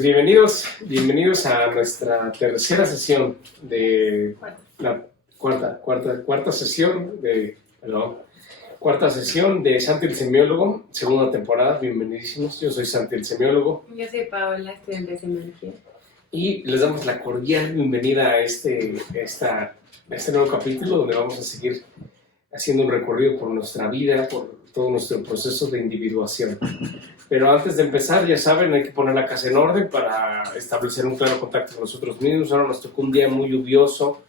Pues bienvenidos a nuestra tercera sesión de la cuarta sesión cuarta sesión de Santi el Semiólogo, segunda temporada. Bienvenidísimos. Yo soy Santi el Semiólogo. Yo soy Paola, estudiante de Semiología. Y les damos la cordial bienvenida a este nuevo capítulo donde vamos a seguir haciendo un recorrido por nuestra vida, por todo nuestro proceso de individuación. Pero antes de empezar, ya saben, hay que poner la casa en orden para establecer un claro contacto con nosotros mismos. Ahora nos tocó un día muy lluvioso,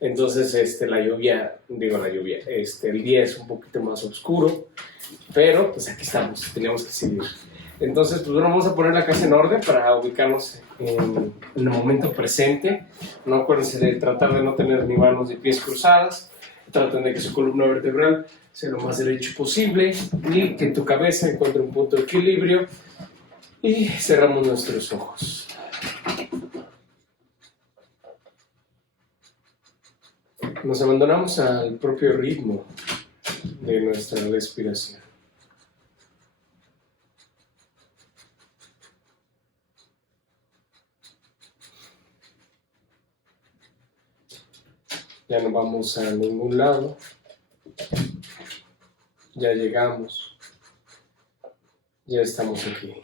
entonces el día es un poquito más oscuro, pero pues aquí estamos, teníamos que seguir. Entonces, pues bueno, vamos a poner la casa en orden para ubicarnos en el momento presente. No acuérdense de tratar de no tener ni manos ni pies cruzadas. Traten de que su columna vertebral sea lo más derecho posible y que tu cabeza encuentre un punto de equilibrio. Y cerramos nuestros ojos. Nos abandonamos al propio ritmo de nuestra respiración. Ya no vamos a ningún lado. Ya llegamos. Ya estamos aquí.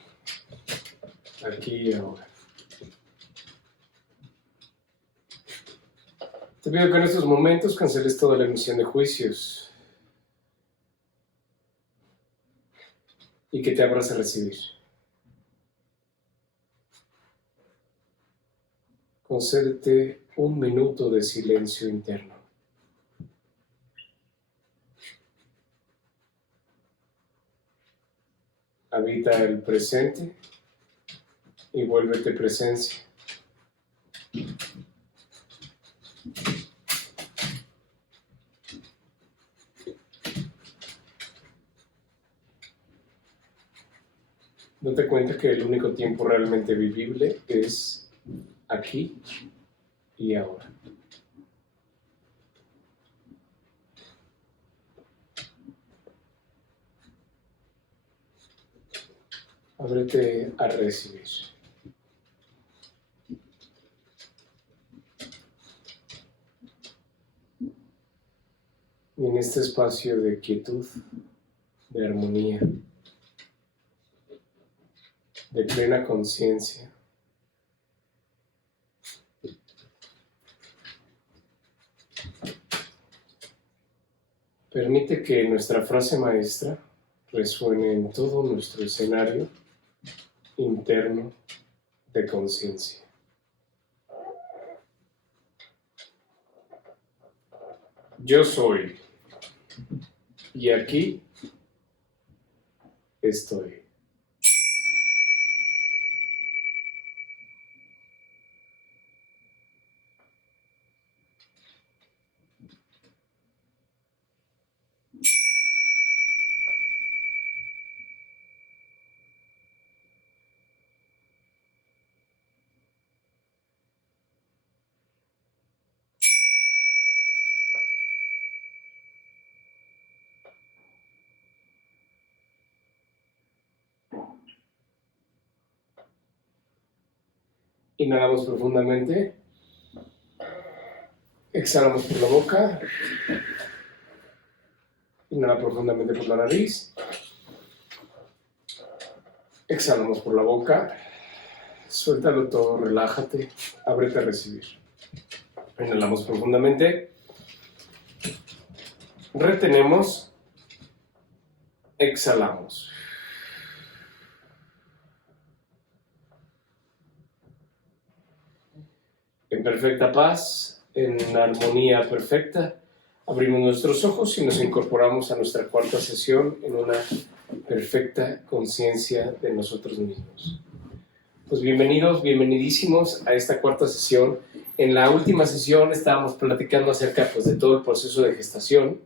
Aquí y ahora. Te pido que en estos momentos canceles toda la emisión de juicios y que te abras a recibir. Concédete un minuto de silencio interno. Habita el presente y vuélvete presencia. Date cuenta que el único tiempo realmente vivible es aquí y ahora. Ábrete a recibir. Y en este espacio de quietud, de armonía, de plena conciencia, permite que nuestra frase maestra resuene en todo nuestro escenario interno de conciencia. Yo soy, y aquí estoy. Inhalamos profundamente, exhalamos por la boca, inhala profundamente por la nariz, exhalamos por la boca, suéltalo todo, relájate, ábrete a recibir. Inhalamos profundamente, retenemos, exhalamos. En perfecta paz, en armonía perfecta, abrimos nuestros ojos y nos incorporamos a nuestra cuarta sesión en una perfecta conciencia de nosotros mismos. Pues bienvenidísimos a esta cuarta sesión. En la última sesión estábamos platicando acerca de todo el proceso de gestación,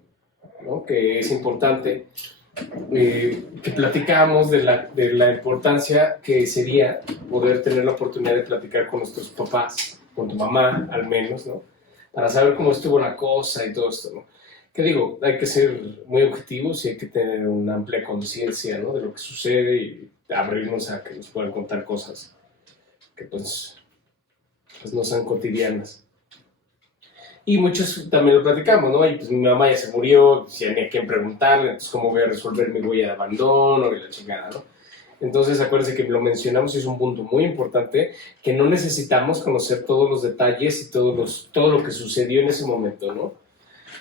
¿no? Que es importante, que platicábamos de la importancia que sería poder tener la oportunidad de platicar con nuestros papás, con tu mamá al menos, ¿no? Para saber cómo estuvo la cosa y todo esto, ¿no? Que digo, hay que ser muy objetivos y hay que tener una amplia conciencia, ¿no? De lo que sucede y abrirnos a que nos puedan contar cosas que pues no sean cotidianas. Y muchos también lo platicamos, ¿no? Y pues mi mamá ya se murió, ya ni a quién preguntarle, entonces cómo voy a resolver mi huella de abandono y la chingada, ¿no? Entonces acuérdense que lo mencionamos y es un punto muy importante, que no necesitamos conocer todos los detalles y todo lo que sucedió en ese momento, ¿no?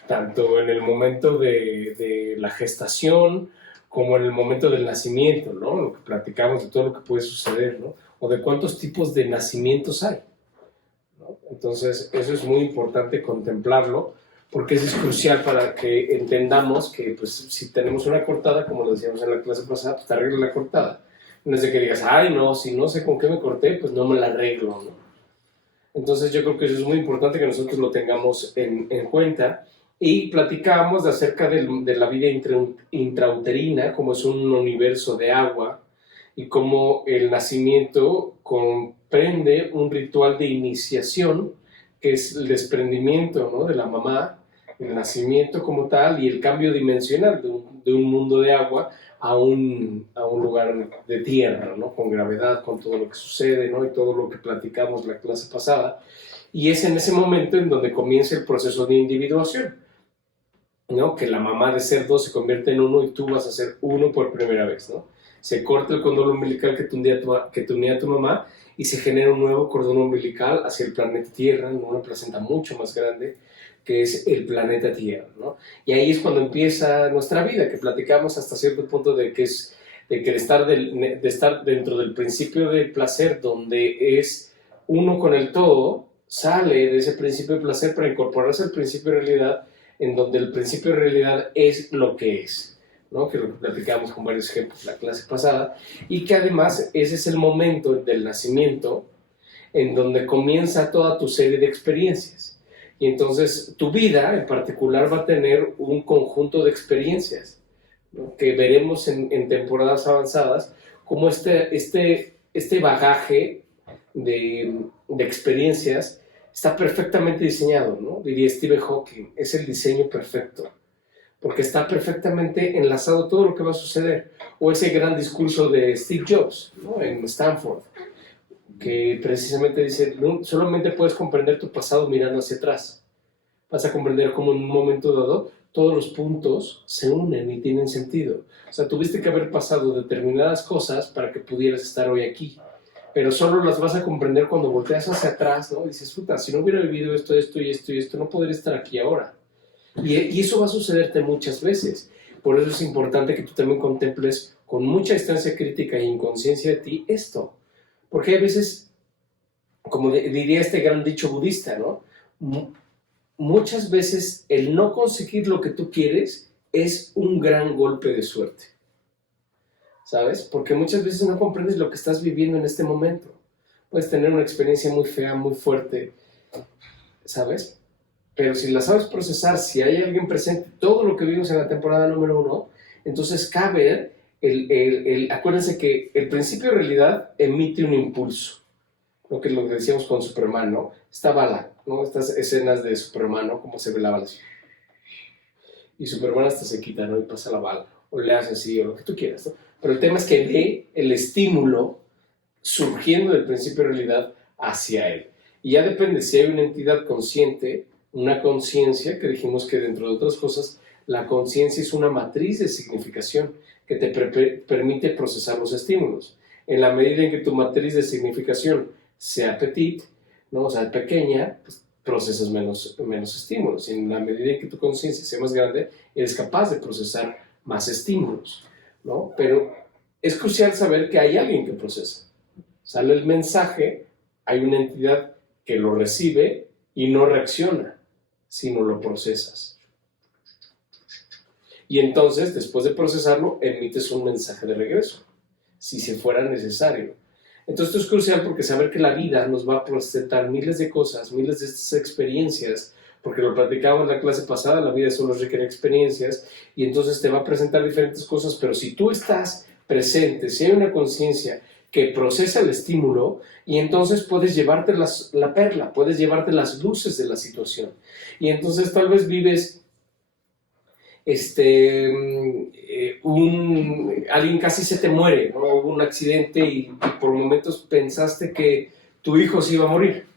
Tanto en el momento de la gestación como en el momento del nacimiento, ¿no? Lo que platicamos de todo lo que puede suceder, ¿no? O de cuántos tipos de nacimientos hay, ¿no? Entonces, eso es muy importante contemplarlo, porque eso es crucial para que entendamos que, pues, si tenemos una cortada, como lo decíamos en la clase pasada, pues te arregla la cortada. No es de que digas, ay, no, si no sé con qué me corté, pues no me la arreglo, ¿no? Entonces, yo creo que eso es muy importante que nosotros lo tengamos en cuenta. Y platicábamos acerca de la vida intrauterina, como es un universo de agua, y cómo el nacimiento comprende un ritual de iniciación, que es el desprendimiento, ¿no?, de la mamá, el nacimiento como tal, y el cambio dimensional de un mundo de agua a un lugar de tierra, ¿no?, con gravedad, con todo lo que sucede, ¿no?, y todo lo que platicamos la clase pasada. Y es en ese momento en donde comienza el proceso de individuación, ¿no? Que la mamá de ser dos se convierte en uno y tú vas a ser uno por primera vez, ¿no? Se corta el cordón umbilical que te unía a tu mamá y se genera un nuevo cordón umbilical hacia el planeta Tierra, en una placenta mucho más grande, que es el planeta Tierra, ¿no? Y ahí es cuando empieza nuestra vida, que platicamos hasta cierto punto de que de estar dentro del principio del placer, donde es uno con el todo, sale de ese principio de placer para incorporarse al principio de realidad, en donde el principio de realidad es lo que es, ¿no? Que lo que platicamos con varios ejemplos la clase pasada, y que además ese es el momento del nacimiento en donde comienza toda tu serie de experiencias. Y entonces tu vida en particular va a tener un conjunto de experiencias, ¿no?, que veremos en temporadas avanzadas, como este bagaje de experiencias está perfectamente diseñado, ¿no? Diría Stephen Hawking, es el diseño perfecto, porque está perfectamente enlazado todo lo que va a suceder. O ese gran discurso de Steve Jobs, ¿no?, en Stanford, que precisamente dice, no, solamente puedes comprender tu pasado mirando hacia atrás. Vas a comprender cómo en un momento dado todos los puntos se unen y tienen sentido. O sea, tuviste que haber pasado determinadas cosas para que pudieras estar hoy aquí, pero solo las vas a comprender cuando volteas hacia atrás, ¿no? Y dices, puta, si no hubiera vivido esto, esto y esto y esto, no podría estar aquí ahora. Y eso va a sucederte muchas veces. Por eso es importante que tú también contemples con mucha distancia crítica e inconsciencia de ti esto. Porque a veces, como diría este gran dicho budista, ¿no?, muchas veces el no conseguir lo que tú quieres es un gran golpe de suerte, ¿sabes? Porque muchas veces no comprendes lo que estás viviendo en este momento. Puedes tener una experiencia muy fea, muy fuerte, ¿sabes? Pero si la sabes procesar, si hay alguien presente, todo lo que vimos en la temporada número 1, entonces cabe acuérdense que el principio de realidad emite un impulso, ¿no?, que es lo que decíamos con Superman, ¿no? Esta bala, ¿no? Estas escenas de Superman, ¿no?, cómo se ve la bala así. Y Superman hasta se quita, ¿no?, y pasa la bala, o le hace así, o lo que tú quieras, ¿no? Pero el tema es que ve el estímulo surgiendo del principio de realidad hacia él. Y ya depende si hay una entidad consciente, una conciencia, que dijimos que dentro de otras cosas, la conciencia es una matriz de significación que te permite procesar los estímulos. En la medida en que tu matriz de significación sea petit, ¿no?, o sea, pequeña, pues procesas menos estímulos. Y en la medida en que tu conciencia sea más grande, eres capaz de procesar más estímulos, ¿no? Pero es crucial saber que hay alguien que procesa. Sale el mensaje, hay una entidad que lo recibe y no reacciona, sino lo procesas. Y entonces, después de procesarlo, emites un mensaje de regreso, si se fuera necesario. Entonces, esto es crucial porque saber que la vida nos va a presentar miles de cosas, miles de estas experiencias, porque lo platicábamos en la clase pasada, la vida solo requiere experiencias, y entonces te va a presentar diferentes cosas, pero si tú estás presente, si hay una conciencia que procesa el estímulo, y entonces puedes llevarte la perla, puedes llevarte las luces de la situación. Y entonces tal vez vives alguien casi se te muere, ¿no?, hubo un accidente y por momentos pensaste que tu hijo se iba a morir.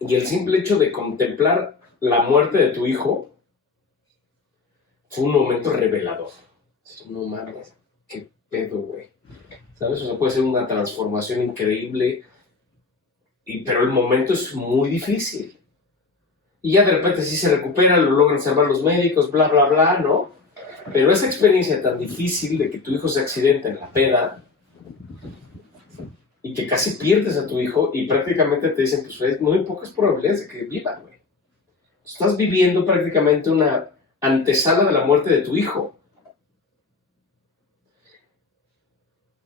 Y el simple hecho de contemplar la muerte de tu hijo fue un momento revelador. No mames, qué pedo, güey. ¿Sabes? O sea, puede ser una transformación increíble, pero el momento es muy difícil. Y ya de repente sí se recupera, lo logran salvar los médicos, bla, bla, bla, ¿no? Pero esa experiencia tan difícil de que tu hijo se accidente en la peda y que casi pierdes a tu hijo y prácticamente te dicen, pues hay muy pocas probabilidades de que viva, güey. Estás viviendo prácticamente una antesala de la muerte de tu hijo.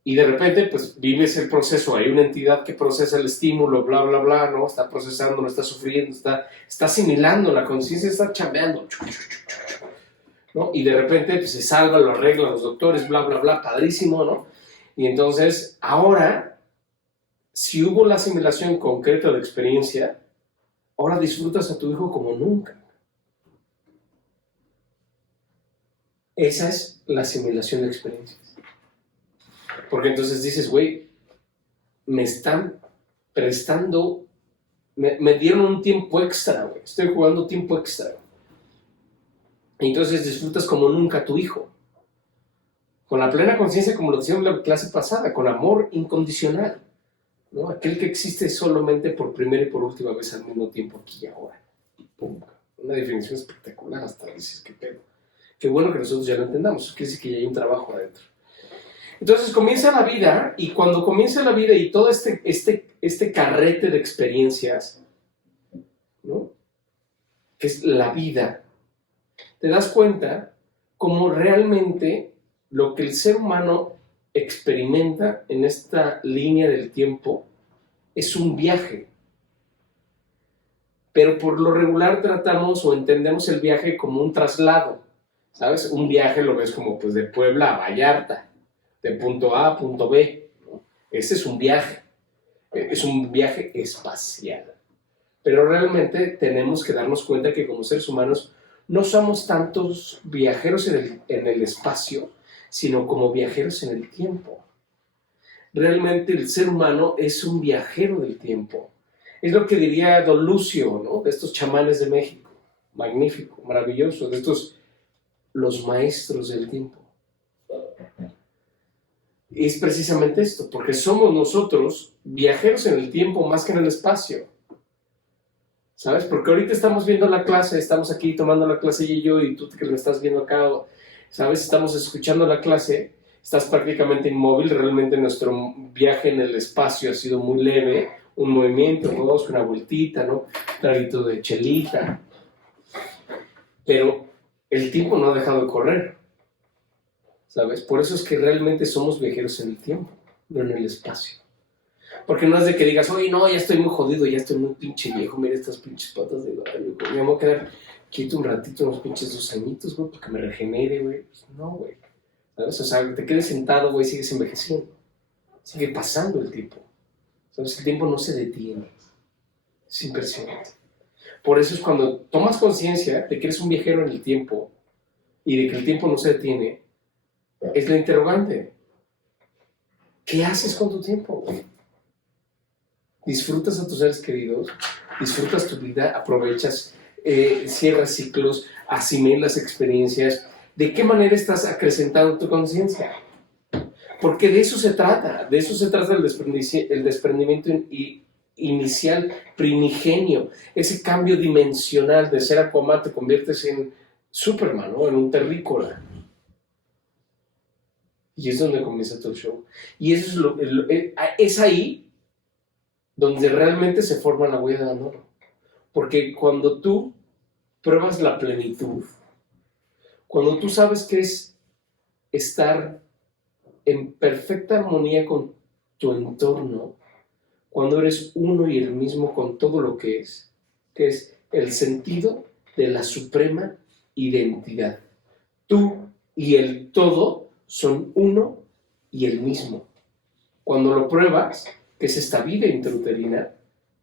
Y de repente, pues, vives el proceso. Hay una entidad que procesa el estímulo, bla, bla, bla, ¿no? Está procesando, está sufriendo, está asimilando, la conciencia está chambeando, ¿no? Y de repente, pues, se salva, lo arreglan los doctores, bla, bla, bla, padrísimo, ¿no? Y entonces, ahora, si hubo la asimilación concreta de experiencia, ahora disfrutas a tu hijo como nunca. Esa es la asimilación de experiencias. Porque entonces dices, güey, me están prestando, me dieron un tiempo extra, güey. Estoy jugando tiempo extra. Y entonces disfrutas como nunca a tu hijo. Con la plena conciencia, como lo decíamos en la clase pasada, con amor incondicional, ¿no? Aquel que existe solamente por primera y por última vez al mismo tiempo, aquí y ahora. Pum. Una definición espectacular, hasta dices, qué pedo. Qué bueno que nosotros ya lo entendamos, quiere decir que ya hay un trabajo adentro. Entonces comienza la vida, y cuando comienza la vida y todo este carrete de experiencias, ¿no? Que es la vida, te das cuenta cómo realmente lo que el ser humano experimenta en esta línea del tiempo es un viaje. Pero por lo regular tratamos o entendemos el viaje como un traslado, ¿sabes? Un viaje lo ves como pues de Puebla a Vallarta, de punto A a punto B, ¿no? Ese es un viaje espacial. Pero realmente tenemos que darnos cuenta que como seres humanos no somos tantos viajeros en el espacio, sino como viajeros en el tiempo. Realmente el ser humano es un viajero del tiempo. Es lo que diría Don Lucio, ¿no? De estos chamanes de México. Magnífico, maravilloso, de estos los maestros del tiempo. Es precisamente esto, porque somos nosotros viajeros en el tiempo más que en el espacio. ¿Sabes? Porque ahorita estamos viendo la clase, estamos aquí tomando la clase y yo, y tú que lo estás viendo acá, ¿sabes? Estamos escuchando la clase, estás prácticamente inmóvil, realmente nuestro viaje en el espacio ha sido muy leve, un movimiento, dos, una vueltita, ¿no? Un traguito de chelita. Pero el tiempo no ha dejado de correr, ¿sabes? Por eso es que realmente somos viajeros en el tiempo, no en el espacio. Porque no es de que digas, oye, no, ya estoy muy jodido, ya estoy muy pinche viejo, mira estas pinches patas de gallo, güey, me voy a quedar quieto un ratito, unos pinches 2 añitos, güey, para que me regenere, güey. Pues no, güey, ¿sabes? O sea, te quedes sentado, güey, sigues envejeciendo, sigue pasando el tiempo, ¿sabes? El tiempo no se detiene, es impresionante. Por eso es cuando tomas conciencia de que eres un viajero en el tiempo y de que el tiempo no se detiene, es la interrogante. ¿Qué haces con tu tiempo, güey? Disfrutas a tus seres queridos, disfrutas tu vida, aprovechas, cierras ciclos, asimilas experiencias. ¿De qué manera estás acrecentando tu conciencia? Porque de eso se trata el desprendimiento inicial, primigenio, ese cambio dimensional de ser Aquaman te conviertes en Superman, ¿no? En un terrícola. Y es donde comienza todo el show. Y eso es ahí donde realmente se forma la huella de abandono. Porque cuando tú pruebas la plenitud, cuando tú sabes que es estar en perfecta armonía con tu entorno, cuando eres uno y el mismo con todo lo que es el sentido de la suprema identidad. Tú y el todo son uno y el mismo. Cuando lo pruebas, que es esta vida intrauterina,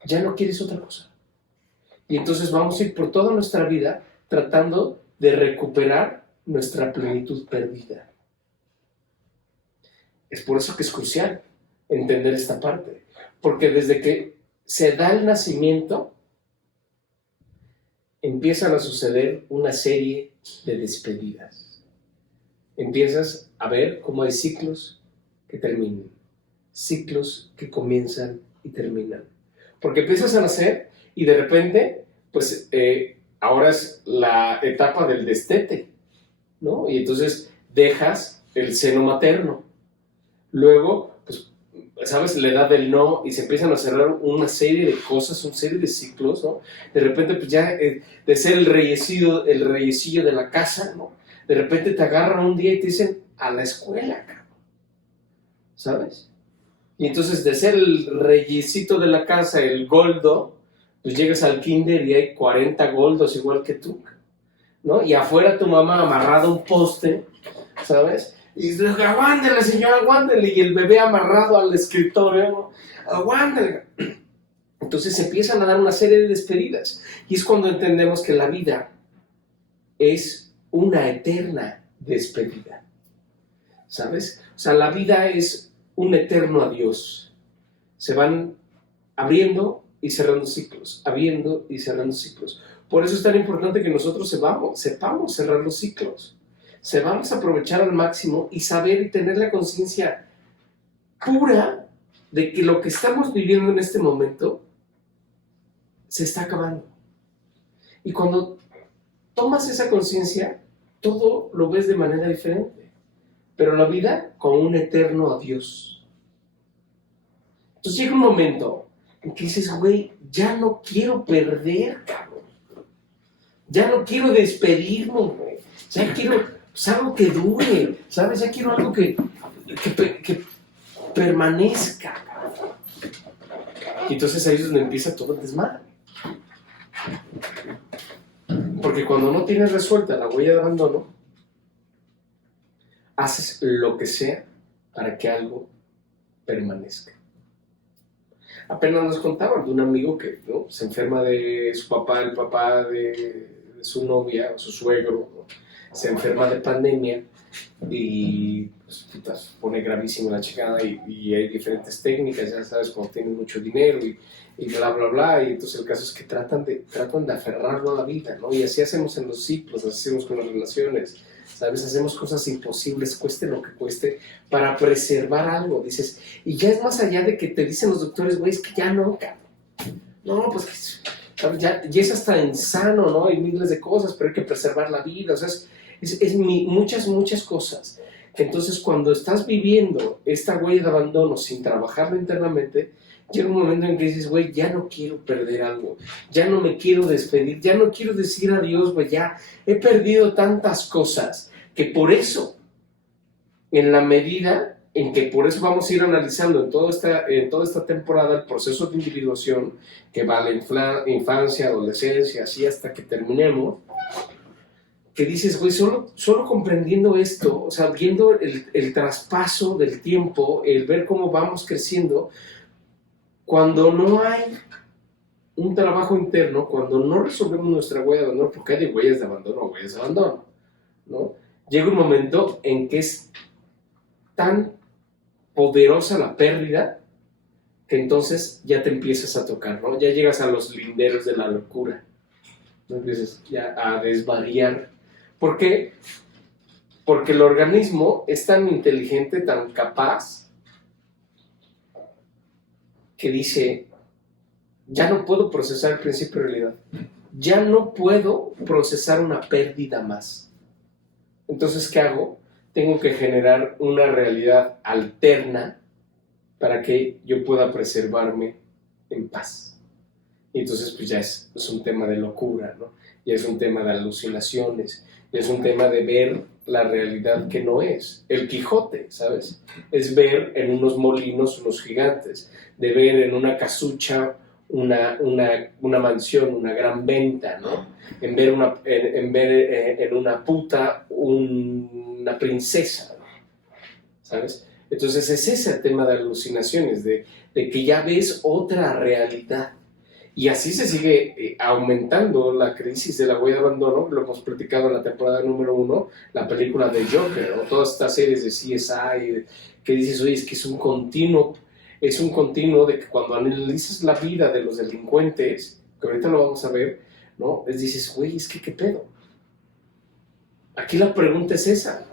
ya no quieres otra cosa. Y entonces vamos a ir por toda nuestra vida tratando de recuperar nuestra plenitud perdida. Es por eso que es crucial entender esta parte. Porque desde que se da el nacimiento, empiezan a suceder una serie de despedidas. Empiezas a ver cómo hay ciclos que terminan, ciclos que comienzan y terminan. Porque empiezas a nacer y de repente, pues ahora es la etapa del destete, ¿no? Y entonces dejas el seno materno. Luego, pues, ¿sabes? La edad del no, y se empiezan a cerrar una serie de cosas, una serie de ciclos, ¿no? De repente, pues ya, de ser el reyecillo de la casa, ¿no? De repente te agarran un día y te dicen, a la escuela, cabrón, ¿sabes? Y entonces, de ser el reyecito de la casa, el goldo, pues llegas al kinder y hay 40 goldos igual que tú, ¿no? Y afuera tu mamá amarrada a un poste, ¿sabes? Y dice, aguándele, señor, aguándele. Y el bebé amarrado al escritorio, ¿no? Aguándele. Entonces empiezan a dar una serie de despedidas. Y es cuando entendemos que la vida es una eterna despedida, ¿sabes? O sea, la vida es un eterno adiós. Se van abriendo y cerrando ciclos, abriendo y cerrando ciclos. Por eso es tan importante que nosotros sepamos cerrar los ciclos. Sepamos aprovechar al máximo y saber y tener la conciencia pura de que lo que estamos viviendo en este momento se está acabando. Y cuando tomas esa conciencia, todo lo ves de manera diferente. Pero la vida con un eterno adiós. Entonces llega un momento en que dices, güey, ya no quiero perder, cabrón. Ya no quiero despedirme, güey. Ya quiero algo que dure, ¿sabes? Ya quiero algo que permanezca, cabrón. Y entonces ahí es donde empieza todo el desmadre. Porque cuando no tienes resuelta la huella de abandono, haces lo que sea para que algo permanezca. Apenas nos contaban de un amigo que, ¿no?, se enferma de su papá, el papá de su novia, o su suegro, ¿no?, se enferma de pandemia y pues, se pone gravísimo la chingada y hay diferentes técnicas, ya sabes, cuando tienen mucho dinero y bla, bla, bla, y entonces el caso es que tratan de aferrarlo a la vida, ¿no? Y así hacemos en los ciclos, así hacemos con las relaciones, ¿sabes? Hacemos cosas imposibles, cueste lo que cueste, para preservar algo, dices, y ya es más allá de que te dicen los doctores, güey, es que ya no, cabrón. No, pues ya es hasta insano, ¿no? Hay miles de cosas, pero hay que preservar la vida, o sea, muchas cosas. Entonces, cuando estás viviendo esta huella de abandono sin trabajarlo internamente, llega un momento en que dices, güey, ya no quiero perder algo, ya no me quiero despedir, ya no quiero decir adiós, güey, ya he perdido tantas cosas, que por eso, en la medida en que por eso vamos a ir analizando en toda esta temporada el proceso de individuación que va a la infancia, adolescencia, así hasta que terminemos, que dices, güey, solo comprendiendo esto, o sea, viendo el traspaso del tiempo, el ver cómo vamos creciendo, cuando no hay un trabajo interno, cuando no resolvemos nuestra huella de abandono, porque hay de huellas de abandono a huellas de abandono, ¿no? Llega un momento en que es tan poderosa la pérdida que entonces ya te empiezas a tocar, ¿no? Ya llegas a los linderos de la locura, ¿no? Empiezas ya a desvariar. ¿Por qué? Porque el organismo es tan inteligente, tan capaz, que dice, ya no puedo procesar el principio de realidad, ya no puedo procesar una pérdida más. Entonces, ¿qué hago? Tengo que generar una realidad alterna para que yo pueda preservarme en paz. Y entonces, pues ya es un tema de locura, ¿no? Ya es un tema de alucinaciones, ya es un tema de ver la realidad que no es. El Quijote, ¿sabes? Es ver en unos molinos unos gigantes, de ver en una casucha una mansión, una gran venta, ¿no? En ver en una puta una princesa, ¿no? ¿Sabes? Entonces es ese tema de alucinaciones, de que ya ves otra realidad. Y así se sigue aumentando la crisis de la huella de abandono. Lo hemos platicado en la temporada número 1, la película de Joker, o todas estas series de CSI, que dices, oye, es que es un continuo es un continuo de que cuando analizas la vida de los delincuentes, que ahorita lo vamos a ver, ¿no? Dices, güey, es que qué pedo. Aquí la pregunta es esa.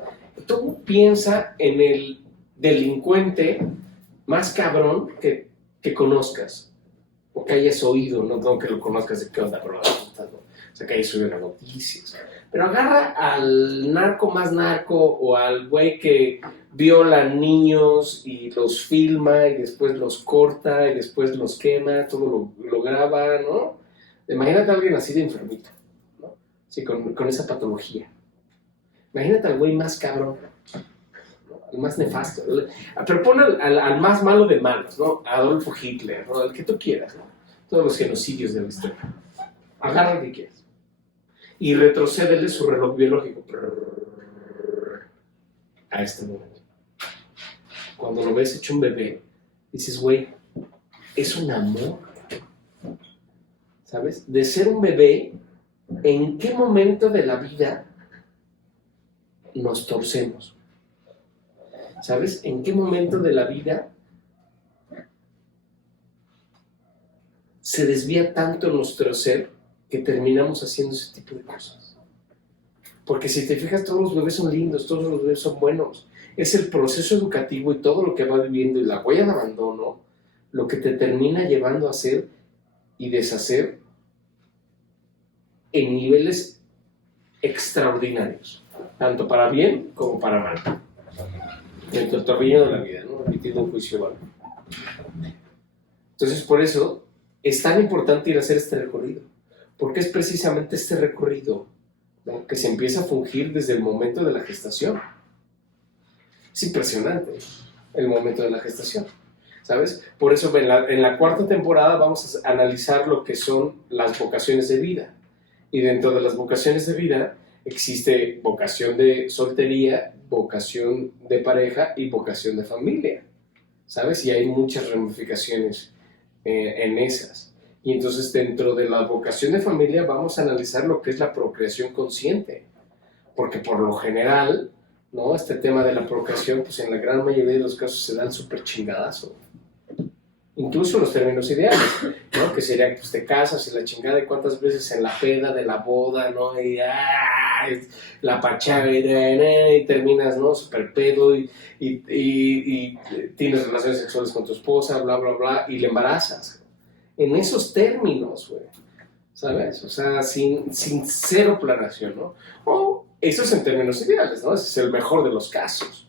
Tú piensa en el delincuente más cabrón que conozcas, o que hayas oído, no tengo que lo conozcas de qué onda, pero o sea, que hayas oído en las noticias. Pero agarra al narco más narco o al güey que viola niños y los filma y después los corta y después los quema, todo lo graba, ¿no? Imagínate a alguien así de enfermito, ¿no? Sí, con esa patología. Imagínate al güey más cabrón, ¿no? El más nefasto. Pero pon al más malo de malos, ¿no? Adolfo Hitler, ¿no? El que tú quieras, ¿no? Todos los genocidios de la historia. Agarra el que quieras. Y retrocédele su reloj biológico a este momento. Cuando lo ves hecho un bebé, dices, güey, es un amor. ¿Sabes? De ser un bebé, ¿en qué momento de la vida nos torcemos? ¿Sabes? ¿En qué momento de la vida se desvía tanto nuestro ser que terminamos haciendo ese tipo de cosas? Porque si te fijas, todos los bebés son lindos, todos los bebés son buenos. Es el proceso educativo y todo lo que va viviendo y la huella de abandono lo que te termina llevando a hacer y deshacer en niveles extraordinarios, tanto para bien como para mal. Dentro del torbellino de la vida, ¿no? Repitiendo un juicio valor. Entonces, por eso es tan importante ir a hacer este recorrido, porque es precisamente este recorrido, ¿no?, que se empieza a fungir desde el momento de la gestación. Es impresionante el momento de la gestación, ¿sabes? Por eso en la cuarta temporada vamos a analizar lo que son las vocaciones de vida. Y dentro de las vocaciones de vida existe vocación de soltería, vocación de pareja y vocación de familia, ¿sabes? Y hay muchas ramificaciones en esas. Y entonces dentro de la vocación de familia vamos a analizar lo que es la procreación consciente, porque por lo general, ¿no?, este tema de la procreación, pues en la gran mayoría de los casos se dan súper chingadazo. Incluso los términos ideales, ¿no? Que sería, pues te casas y la chingada, y cuántas veces en la peda de la boda, ¿no? Y la pachanga y terminas, ¿no?, súper pedo y tienes relaciones sexuales con tu esposa, bla, bla, bla, y le embarazas. En esos términos, güey, ¿sabes? O sea, sin cero planeación, ¿no? O eso es en términos ideales, ¿no? Ese es el mejor de los casos.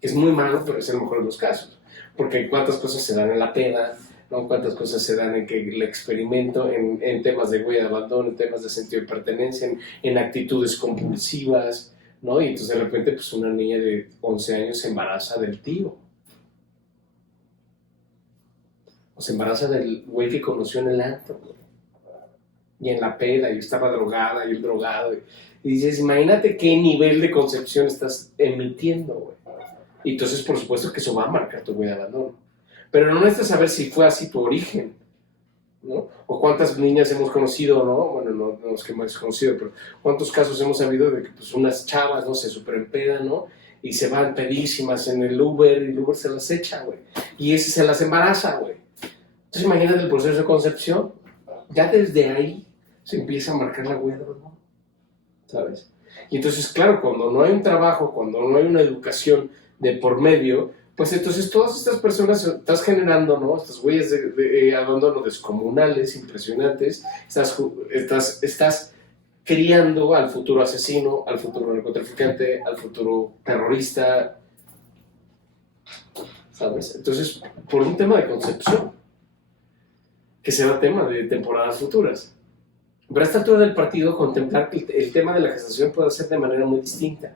Es muy malo, pero es el mejor de los casos. Porque cuántas cosas se dan en la peda, ¿no? Cuántas cosas se dan en que el experimento, en temas de huella de abandono, en temas de sentido de pertenencia, en actitudes compulsivas, ¿no? Y entonces de repente pues una niña de 11 años se embaraza del tío. O se embaraza del güey que conoció en el antro, güey. Y en la peda, y estaba drogada, y el drogado. Y dices, imagínate qué nivel de concepción estás emitiendo, güey. Y entonces, por supuesto que eso va a marcar tu huella de abandono. Pero no necesitas saber si fue así tu origen, ¿no? O cuántas niñas hemos conocido, ¿no? Bueno, no los que hemos conocido, pero cuántos casos hemos sabido de que pues, unas chavas, ¿no?, se super empedan, ¿no? Y se van pedísimas en el Uber, y el Uber se las echa, güey. Y ese se las embaraza, güey. Entonces, imagínate el proceso de concepción. Ya desde ahí se empieza a marcar la huella de abandono, ¿sabes? Y entonces, claro, cuando no hay un trabajo, cuando no hay una educación de por medio, pues entonces todas estas personas estás generando, ¿no?, estas huellas de abandono descomunales, impresionantes. Estás criando al futuro asesino, al futuro narcotraficante, al futuro terrorista, ¿sabes? Entonces, por un tema de concepción, que será tema de temporadas futuras. Pero a esta altura del partido, contemplar que el tema de la gestación puede ser de manera muy distinta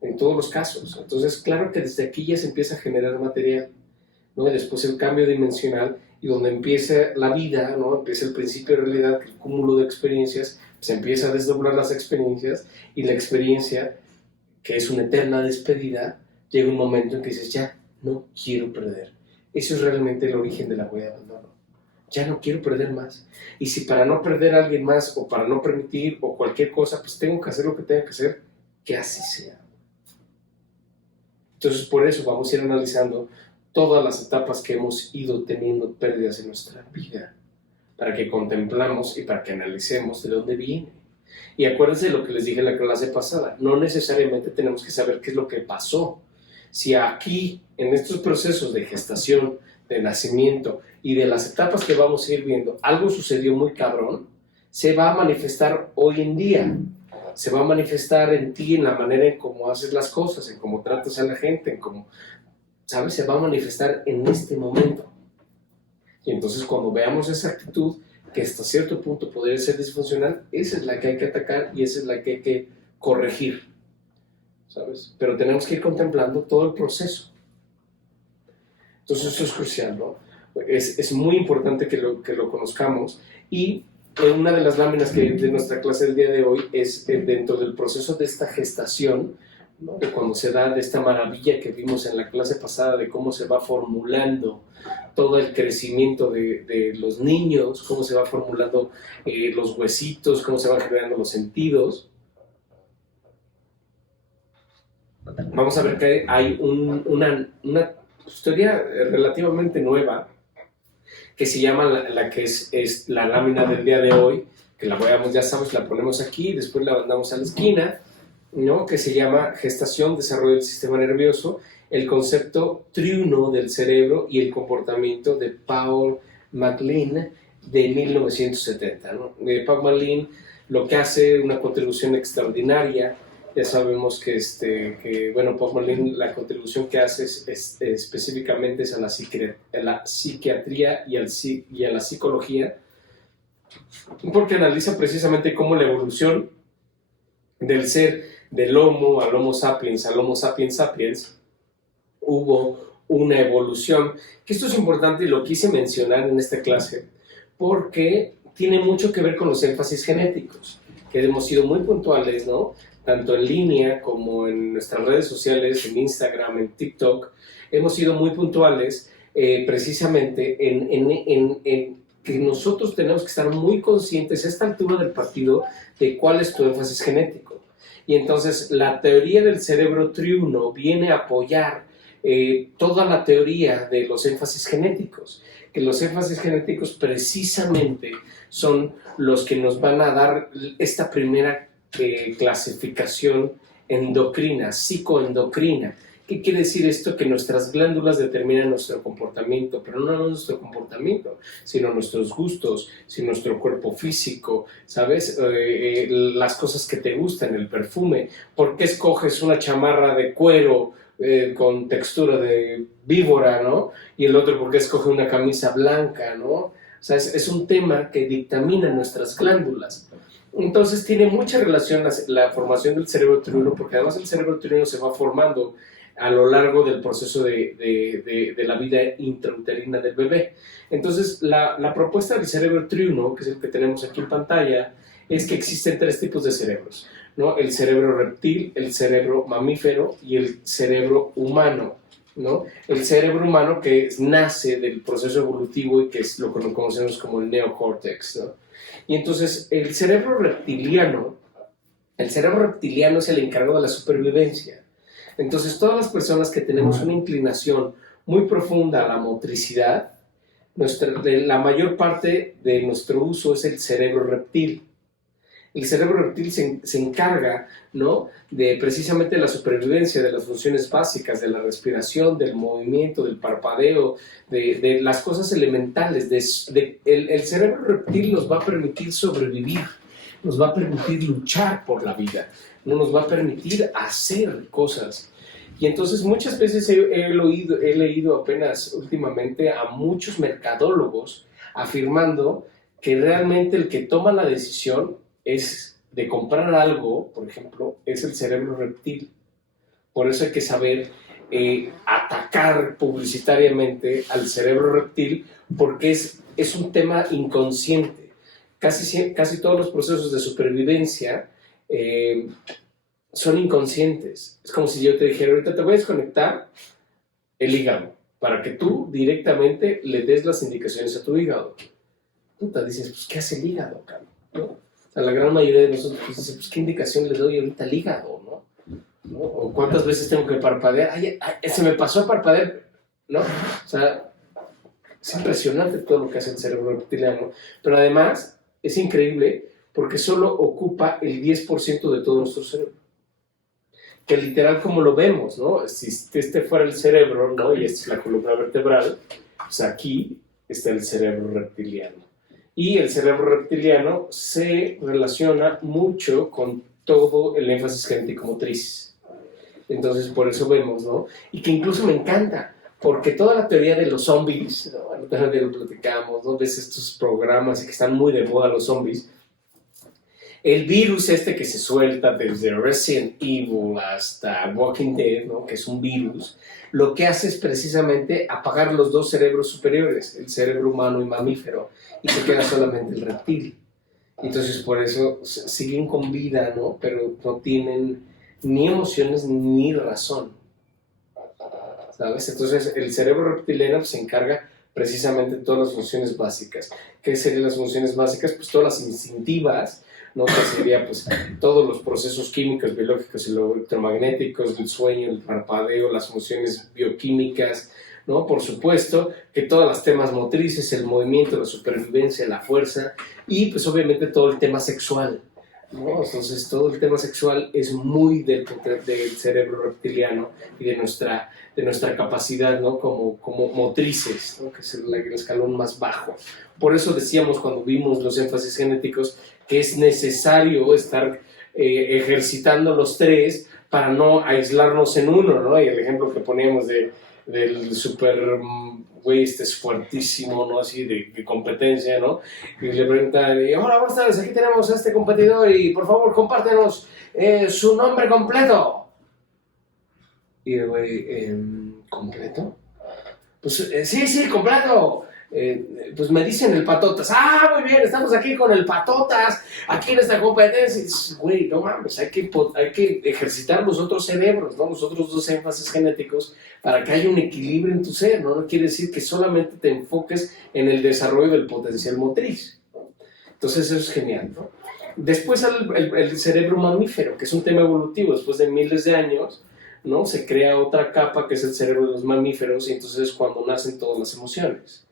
en todos los casos. Entonces, claro que desde aquí ya se empieza a generar material, ¿no? Y después el cambio dimensional, y donde empieza la vida, ¿no?, empieza el principio de realidad, el cúmulo de experiencias, se empieza a desdoblar las experiencias, y la experiencia, que es una eterna despedida, llega un momento en que dices, ya no quiero perder. Eso es realmente el origen de la huella de abandono. Ya no quiero perder más. Y si para no perder a alguien más, o para no permitir, o cualquier cosa, pues tengo que hacer lo que tenga que hacer, que así sea. Entonces, por eso vamos a ir analizando todas las etapas que hemos ido teniendo pérdidas en nuestra vida, para que contemplamos y para que analicemos de dónde viene. Y acuérdense de lo que les dije en la clase pasada, no necesariamente tenemos que saber qué es lo que pasó. Si aquí, en estos procesos de gestación, de nacimiento y de las etapas que vamos a ir viendo, algo sucedió muy cabrón, se va a manifestar hoy en día. Se va a manifestar en ti, en la manera en cómo haces las cosas, en cómo tratas a la gente, en cómo, ¿sabes? Se va a manifestar en este momento. Y entonces cuando veamos esa actitud, que hasta cierto punto podría ser disfuncional, esa es la que hay que atacar y esa es la que hay que corregir, ¿sabes? Pero tenemos que ir contemplando todo el proceso. Entonces eso es crucial, ¿no? Es muy importante que lo conozcamos. Y una de las láminas de nuestra clase del día de hoy es dentro del proceso de esta gestación, ¿no? De cuando se da de esta maravilla que vimos en la clase pasada de cómo se va formulando todo el crecimiento de los niños, cómo se va formulando los huesitos, cómo se van generando los sentidos. Vamos a ver que hay una historia relativamente nueva que se llama la que es la lámina del día de hoy, que la veamos, ya sabes, la ponemos aquí, después la mandamos a la esquina, ¿no? Que se llama Gestación, Desarrollo del Sistema Nervioso, el concepto triuno del cerebro y el comportamiento de Paul MacLean de 1970, ¿no? Paul MacLean lo que hace una contribución extraordinaria. Ya sabemos que Paul MacLean, la contribución que hace específicamente es a la psiquiatría y a la psicología, porque analiza precisamente cómo la evolución del ser del Homo al Homo sapiens al Homo sapiens sapiens hubo una evolución, que esto es importante y lo quise mencionar en esta clase porque tiene mucho que ver con los énfasis genéticos, que hemos sido muy puntuales, ¿no? Tanto en línea como en nuestras redes sociales, en Instagram, en TikTok, hemos sido muy puntuales precisamente en que nosotros tenemos que estar muy conscientes a esta altura del partido de cuál es tu énfasis genético. Y entonces la teoría del cerebro triuno viene a apoyar toda la teoría de los énfasis genéticos, que los énfasis genéticos precisamente son los que nos van a dar esta primera clasificación endocrina, psicoendocrina. ¿Qué quiere decir esto? Que nuestras glándulas determinan nuestro comportamiento, pero no nuestro comportamiento, sino nuestros gustos, sino nuestro cuerpo físico, ¿sabes? Las cosas que te gustan, el perfume. ¿Por qué escoges una chamarra de cuero con textura de víbora, ¿no? Y el otro, ¿por qué escoge una camisa blanca, ¿no? O sea, es un tema que dictamina nuestras glándulas. Entonces tiene mucha relación la formación del cerebro triuno, porque además el cerebro triuno se va formando a lo largo del proceso de la vida intrauterina del bebé. Entonces la propuesta del cerebro triuno, que es el que tenemos aquí en pantalla, es que existen tres tipos de cerebros, ¿no? El cerebro reptil, el cerebro mamífero y el cerebro humano, ¿no? El cerebro humano que nace del proceso evolutivo y que es lo que conocemos como el neocórtex, ¿no? Y entonces el cerebro reptiliano es el encargado de la supervivencia. Entonces todas las personas que tenemos una inclinación muy profunda a la motricidad, la mayor parte de nuestro uso es el cerebro reptil. El cerebro reptil se encarga, ¿no?, de precisamente la supervivencia, de las funciones básicas, de la respiración, del movimiento, del parpadeo, de las cosas elementales. El cerebro reptil nos va a permitir sobrevivir, nos va a permitir luchar por la vida, no nos va a permitir hacer cosas. Y entonces muchas veces he leído apenas últimamente a muchos mercadólogos afirmando que realmente el que toma la decisión es de comprar algo, por ejemplo, es el cerebro reptil. Por eso hay que saber atacar publicitariamente al cerebro reptil, porque es un tema inconsciente. Casi todos los procesos de supervivencia son inconscientes. Es como si yo te dijera, ahorita te voy a desconectar el hígado, para que tú directamente le des las indicaciones a tu hígado. Puta, dices, pues, ¿qué hace el hígado, cabrón? ¿No? O sea, la gran mayoría de nosotros pues, dice, pues, ¿qué indicación le doy ahorita al hígado, no? ¿No? O cuántas veces tengo que parpadear. Ay, se me pasó a parpadear. ¿no? O sea, es impresionante todo lo que hace el cerebro reptiliano, pero además es increíble porque solo ocupa el 10% de todo nuestro cerebro. Que literal como lo vemos, ¿no? Si este fuera el cerebro, ¿no? Y esta es la columna vertebral, pues aquí está el cerebro reptiliano. Y el cerebro reptiliano se relaciona mucho con todo el énfasis genético motriz. Entonces, por eso vemos, ¿no? Y que incluso me encanta, porque toda la teoría de los zombies, ¿no? Ahorita lo platicamos, ¿no? Ves estos programas que están muy de moda los zombies. El virus este que se suelta desde Resident Evil hasta Walking Dead, ¿no? Que es un virus, lo que hace es precisamente apagar los dos cerebros superiores, el cerebro humano y mamífero, y se queda solamente el reptil. Entonces por eso siguen con vida, ¿no? Pero no tienen ni emociones ni razón, ¿sabes? Entonces el cerebro reptiliano se encarga precisamente de todas las funciones básicas. ¿Qué serían las funciones básicas? Pues todas las instintivas, ¿no? Que sería pues todos los procesos químicos, biológicos, electromagnéticos, el sueño, el parpadeo, las funciones bioquímicas, ¿no? Por supuesto que todos los temas motrices, el movimiento, la supervivencia, la fuerza y pues obviamente todo el tema sexual, ¿no? Entonces todo el tema sexual es muy del cerebro reptiliano y de nuestra capacidad, ¿no? como motrices, ¿no? Que es el escalón más bajo. Por eso decíamos cuando vimos los énfasis genéticos que es necesario estar ejercitando los tres para no aislarnos en uno, ¿no? Y el ejemplo que poníamos del super güey, es fuertísimo, ¿no? Así de competencia, ¿no? Y le preguntan, hola, buenas tardes, aquí tenemos a este competidor y por favor compártenos su nombre completo. Y el güey, ¿completo? Pues sí, completo. Pues me dicen el Patotas. Ah, muy bien, estamos aquí con el Patotas, aquí en esta competencia. Güey, no mames, hay que ejercitar los otros cerebros, ¿no? Los otros dos énfasis genéticos para que haya un equilibrio en tu ser, ¿no? No quiere decir que solamente te enfoques en el desarrollo del potencial motriz. Entonces eso es genial, ¿no? Después el cerebro mamífero, que es un tema evolutivo, después de miles de años, ¿no? Se crea otra capa que es el cerebro de los mamíferos y entonces es cuando nacen todas las emociones.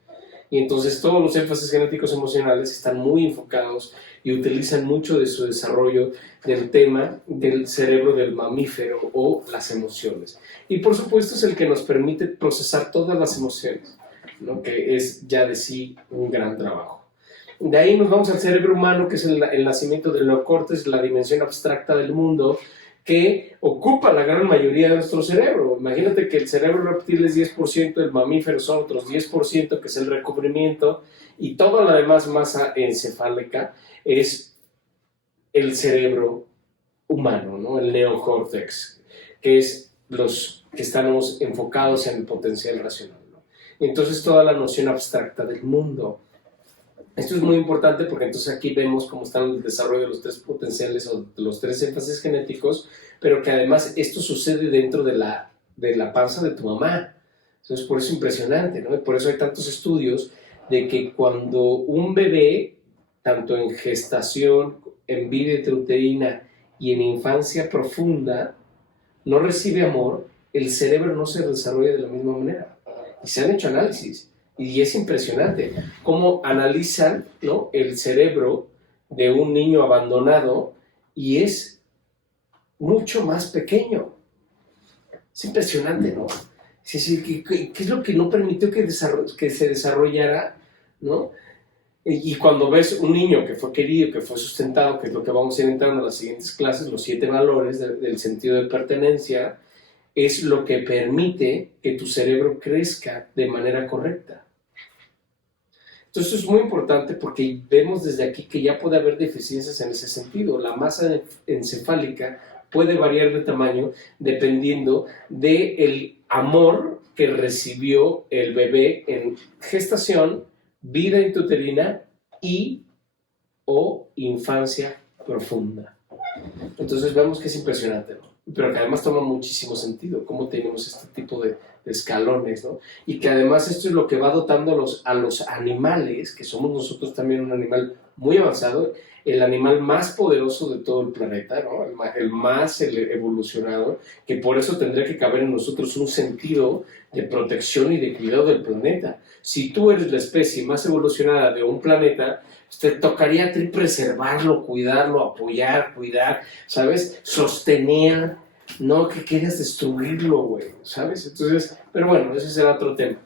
Y entonces todos los énfasis genéticos emocionales están muy enfocados y utilizan mucho de su desarrollo del tema del cerebro del mamífero o las emociones. Y por supuesto es el que nos permite procesar todas las emociones, ¿no? Que es ya de sí un gran trabajo. De ahí nos vamos al cerebro humano, que es el nacimiento del neocórtex, la dimensión abstracta del mundo, que ocupa la gran mayoría de nuestro cerebro. Imagínate que el cerebro reptil es 10%, el mamífero son otros 10%, que es el recubrimiento, y toda la demás masa encefálica es el cerebro humano, ¿no? El neocórtex, que es los que estamos enfocados en el potencial racional, ¿no? Entonces toda la noción abstracta del mundo. Esto es muy importante porque entonces aquí vemos cómo está el desarrollo de los tres potenciales o de los tres énfasis genéticos, pero que además esto sucede dentro de la panza de tu mamá. Entonces por eso es impresionante, ¿no? Y por eso hay tantos estudios de que cuando un bebé, tanto en gestación, en vida intrauterina y en infancia profunda, no recibe amor, el cerebro no se desarrolla de la misma manera. Y se han hecho análisis. Y es impresionante cómo analizan, ¿no? El cerebro de un niño abandonado y es mucho más pequeño. Es impresionante, ¿no? Es decir, ¿qué es lo que no permitió que se desarrollara, ¿no? Y cuando ves un niño que fue querido, que fue sustentado, que es lo que vamos a ir entrando en las siguientes clases, los 7 valores del sentido de pertenencia, es lo que permite que tu cerebro crezca de manera correcta. Entonces esto es muy importante porque vemos desde aquí que ya puede haber deficiencias en ese sentido. La masa encefálica puede variar de tamaño dependiendo del amor que recibió el bebé en gestación, vida intrauterina y o infancia profunda. Entonces vemos que es impresionante, ¿no? Pero que además toma muchísimo sentido cómo tenemos este tipo de de escalones, ¿no? Y que además esto es lo que va dotando a los animales, que somos nosotros también un animal muy avanzado, el animal más poderoso de todo el planeta, ¿no? El más evolucionado, que por eso tendría que caber en nosotros un sentido de protección y de cuidado del planeta. Si tú eres la especie más evolucionada de un planeta, te tocaría a ti preservarlo, cuidarlo, apoyar, cuidar, ¿sabes? Sostener, no que quieras destruirlo, güey, ¿sabes? Entonces, pero bueno, ese será otro tema.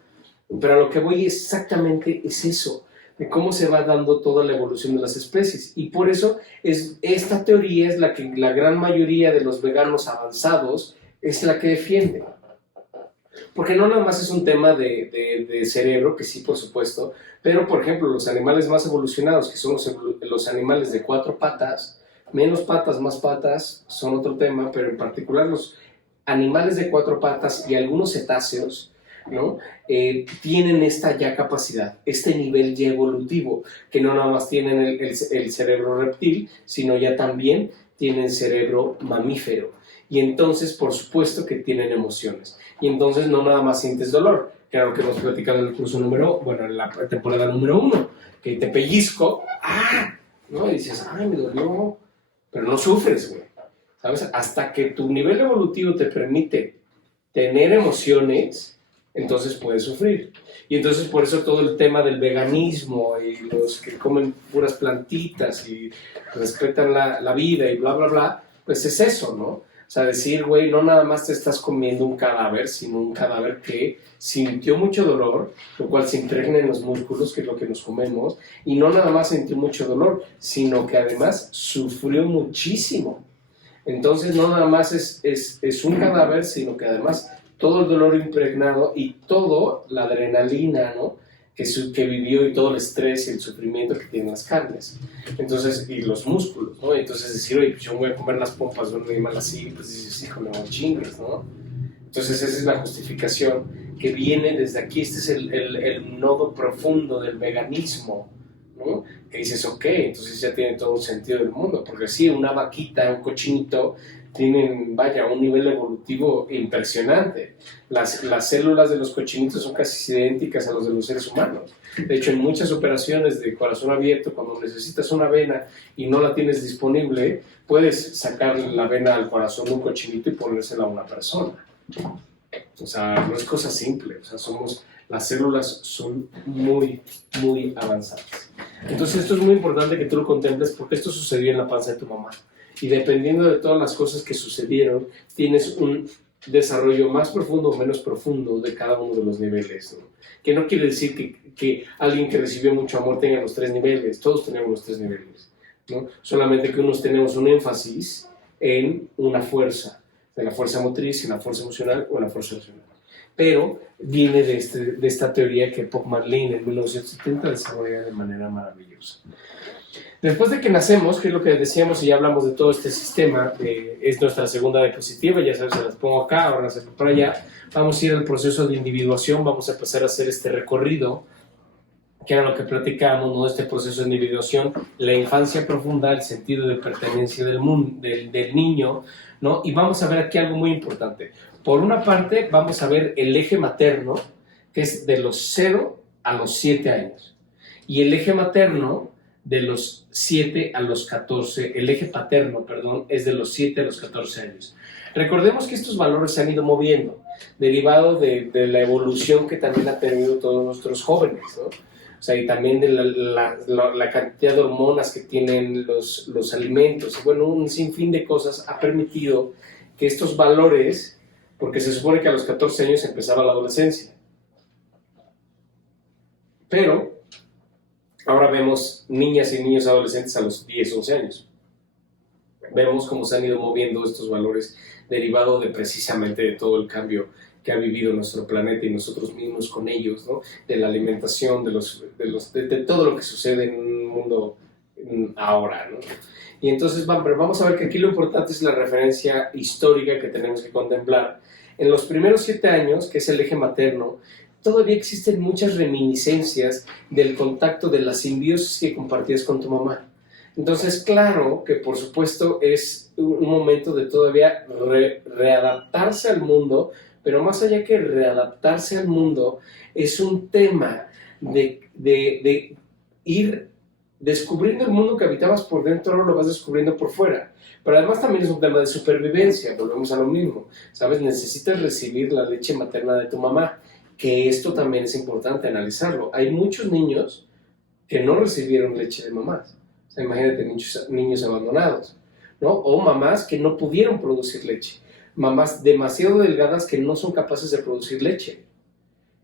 Pero a lo que voy exactamente es eso, de cómo se va dando toda la evolución de las especies. Y por eso esta teoría es la que la gran mayoría de los veganos avanzados es la que defiende. Porque no nada más es un tema de cerebro, que sí, por supuesto, pero, por ejemplo, los animales más evolucionados, que son los animales de 4 patas, menos patas, más patas, son otro tema, pero en particular los animales de 4 patas y algunos cetáceos, ¿no? Tienen esta ya capacidad, este nivel ya evolutivo, que no nada más tienen el cerebro reptil, sino ya también tienen cerebro mamífero. Y entonces, por supuesto que tienen emociones. Y entonces no nada más sientes dolor, que era lo que hemos platicado en el curso en la temporada número 1, que te pellizco, ¿no? Y dices, ay, me dolió, pero no sufres, güey, ¿sabes? Hasta que tu nivel evolutivo te permite tener emociones, entonces puedes sufrir. Y entonces por eso todo el tema del veganismo y los que comen puras plantitas y respetan la vida y bla, bla, bla, pues es eso, ¿no? O sea, decir, güey, no nada más te estás comiendo un cadáver, sino un cadáver que sintió mucho dolor, lo cual se impregna en los músculos, que es lo que nos comemos, y no nada más sintió mucho dolor, sino que además sufrió muchísimo. Entonces no nada más es un cadáver, sino que además todo el dolor impregnado y toda la adrenalina, ¿no? que vivió y todo el estrés y el sufrimiento que tienen las carnes. Entonces, y los músculos, ¿no? Entonces decir, oye, pues yo voy a comer las pompas de un animal así, pues dices, híjole, no chingues, ¿no? Entonces esa es la justificación que viene desde aquí. Este es el nodo profundo del veganismo, ¿no? Que dices, ok, entonces ya tiene todo el sentido del mundo, porque sí, una vaquita, un cochinito, tienen, vaya, un nivel evolutivo impresionante. Las células de los cochinitos son casi idénticas a los de los seres humanos. De hecho, en muchas operaciones de corazón abierto, cuando necesitas una vena y no la tienes disponible, puedes sacar la vena al corazón de un cochinito y ponérsela a una persona. O sea, no es cosa simple. O sea, las células son muy, muy avanzadas. Entonces, esto es muy importante que tú lo contemples porque esto sucedió en la panza de tu mamá. Y dependiendo de todas las cosas que sucedieron, tienes un desarrollo más profundo o menos profundo de cada uno de los niveles, ¿no? Que no quiere decir que alguien que recibió mucho amor tenga los 3 niveles, todos tenemos los 3 niveles, ¿no? Solamente que unos tenemos un énfasis en una fuerza, de la fuerza motriz, en la fuerza emocional o en la fuerza racional. Pero viene de esta teoría que Pop Marlene en 1970 desarrolla de manera maravillosa. Después de que nacemos, que es lo que decíamos y ya hablamos de todo este sistema, es nuestra segunda diapositiva, ya sabes, se las pongo acá, ahora se para allá, vamos a ir al proceso de individuación, vamos a empezar a hacer este recorrido, que era lo que platicábamos, ¿no? Este proceso de individuación, la infancia profunda, el sentido de pertenencia del niño, ¿no? Y vamos a ver aquí algo muy importante. Por una parte, vamos a ver el eje materno, que es de los 0 a los 7 años, y el eje materno de los 7 a los 14, el eje paterno, perdón, es de los 7 a los 14 años. Recordemos que estos valores se han ido moviendo, derivado de la evolución que también ha tenido todos nuestros jóvenes, ¿no? O sea, y también de la cantidad de hormonas que tienen los alimentos. Bueno, un sinfín de cosas ha permitido que estos valores, porque se supone que a los 14 años empezaba la adolescencia, pero ahora vemos niñas y niños adolescentes a los 10, 11 años. Vemos cómo se han ido moviendo estos valores derivado de precisamente de todo el cambio que ha vivido nuestro planeta y nosotros mismos con ellos, ¿no? De la alimentación, de todo lo que sucede en un mundo ahora, ¿no? Y entonces vamos a ver que aquí lo importante es la referencia histórica que tenemos que contemplar. En los primeros 7 años, que es el eje materno, todavía existen muchas reminiscencias del contacto de la simbiosis que compartías con tu mamá. Entonces, claro que por supuesto es un momento de todavía readaptarse al mundo, pero más allá que readaptarse al mundo, es un tema de ir descubriendo el mundo que habitabas por dentro, ahora lo vas descubriendo por fuera. Pero además también es un tema de supervivencia, volvemos a lo mismo, ¿sabes? Necesitas recibir la leche materna de tu mamá, que esto también es importante analizarlo. Hay muchos niños que no recibieron leche de mamás. O sea, imagínate niños abandonados, ¿no? O mamás que no pudieron producir leche. Mamás demasiado delgadas que no son capaces de producir leche.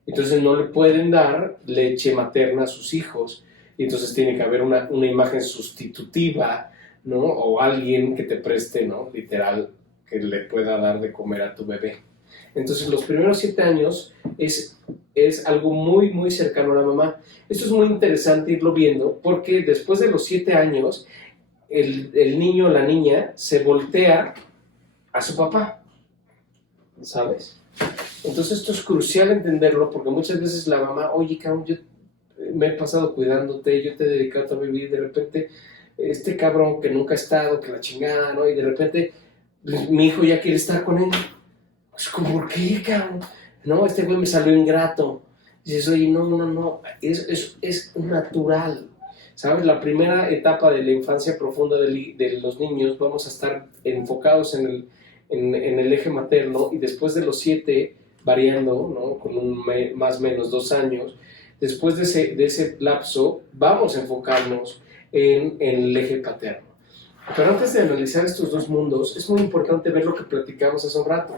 Entonces no le pueden dar leche materna a sus hijos. Y entonces tiene que haber una imagen sustitutiva, ¿no? O alguien que te preste, ¿no? Literal, que le pueda dar de comer a tu bebé. Entonces los primeros 7 años es algo muy, muy cercano a la mamá. Esto es muy interesante irlo viendo porque después de los 7 años el niño o la niña se voltea a su papá, ¿sabes? Entonces esto es crucial entenderlo porque muchas veces la mamá, oye, cabrón, yo me he pasado cuidándote, yo te he dedicado toda mi vida y de repente este cabrón que nunca ha estado, que la chingada, ¿no? Y de repente mi hijo ya quiere estar con él. Pues, ¿por qué, cabrón? No, este güey me salió ingrato. Dices, oye, no, es natural. ¿Sabes? La primera etapa de la infancia profunda de los niños vamos a estar enfocados en el eje materno y después de los 7, variando, ¿no? Con más o menos 2 años, después de ese lapso vamos a enfocarnos en el eje paterno. Pero antes de analizar estos dos mundos, es muy importante ver lo que platicamos hace un rato,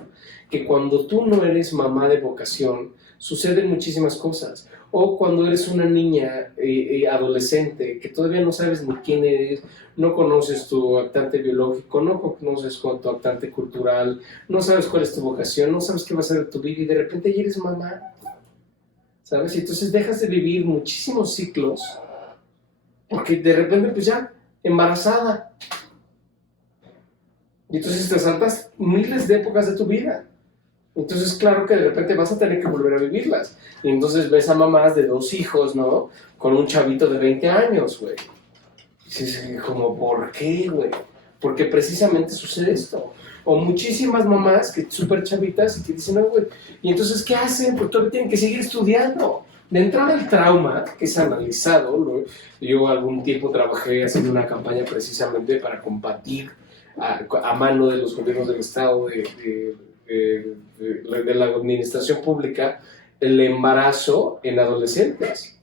que cuando tú no eres mamá de vocación, suceden muchísimas cosas. O cuando eres una niña adolescente, que todavía no sabes ni quién eres, no conoces tu actante biológico, no conoces tu actante cultural, no sabes cuál es tu vocación, no sabes qué va a ser de tu vida y de repente ya eres mamá, ¿sabes? Y entonces dejas de vivir muchísimos ciclos porque de repente pues ya, embarazada. Y entonces te saltas miles de épocas de tu vida. Entonces, claro que de repente vas a tener que volver a vivirlas. Y entonces ves a mamás de 2 hijos, ¿no? Con un chavito de 20 años, güey. Y dices, como, ¿por qué, güey? Porque precisamente sucede esto. O muchísimas mamás que súper chavitas y que dicen, no, güey. Y entonces, ¿qué hacen? Pues todavía tienen que seguir estudiando. De entrada el trauma, que es analizado, ¿no? Yo algún tiempo trabajé haciendo una campaña precisamente para combatir a mano de los gobiernos del Estado, de la administración pública, el embarazo en adolescentes.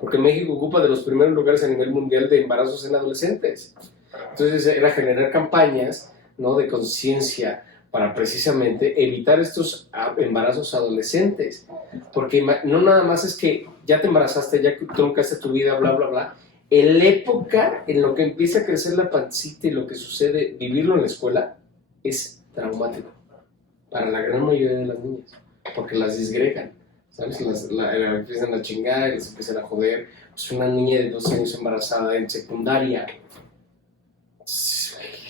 Porque México ocupa de los primeros lugares a nivel mundial de embarazos en adolescentes. Entonces era generar campañas, ¿no? De conciencia para precisamente evitar estos embarazos adolescentes. Porque no nada más es que ya te embarazaste, ya truncaste tu vida, bla, bla, bla. En la época en lo que empieza a crecer la pancita y lo que sucede, vivirlo en la escuela, es traumático para la gran mayoría de las niñas, porque las disgregan, ¿sabes? Empiezan a chingar y les empiezan a joder. Pues una niña de 12 años embarazada en secundaria,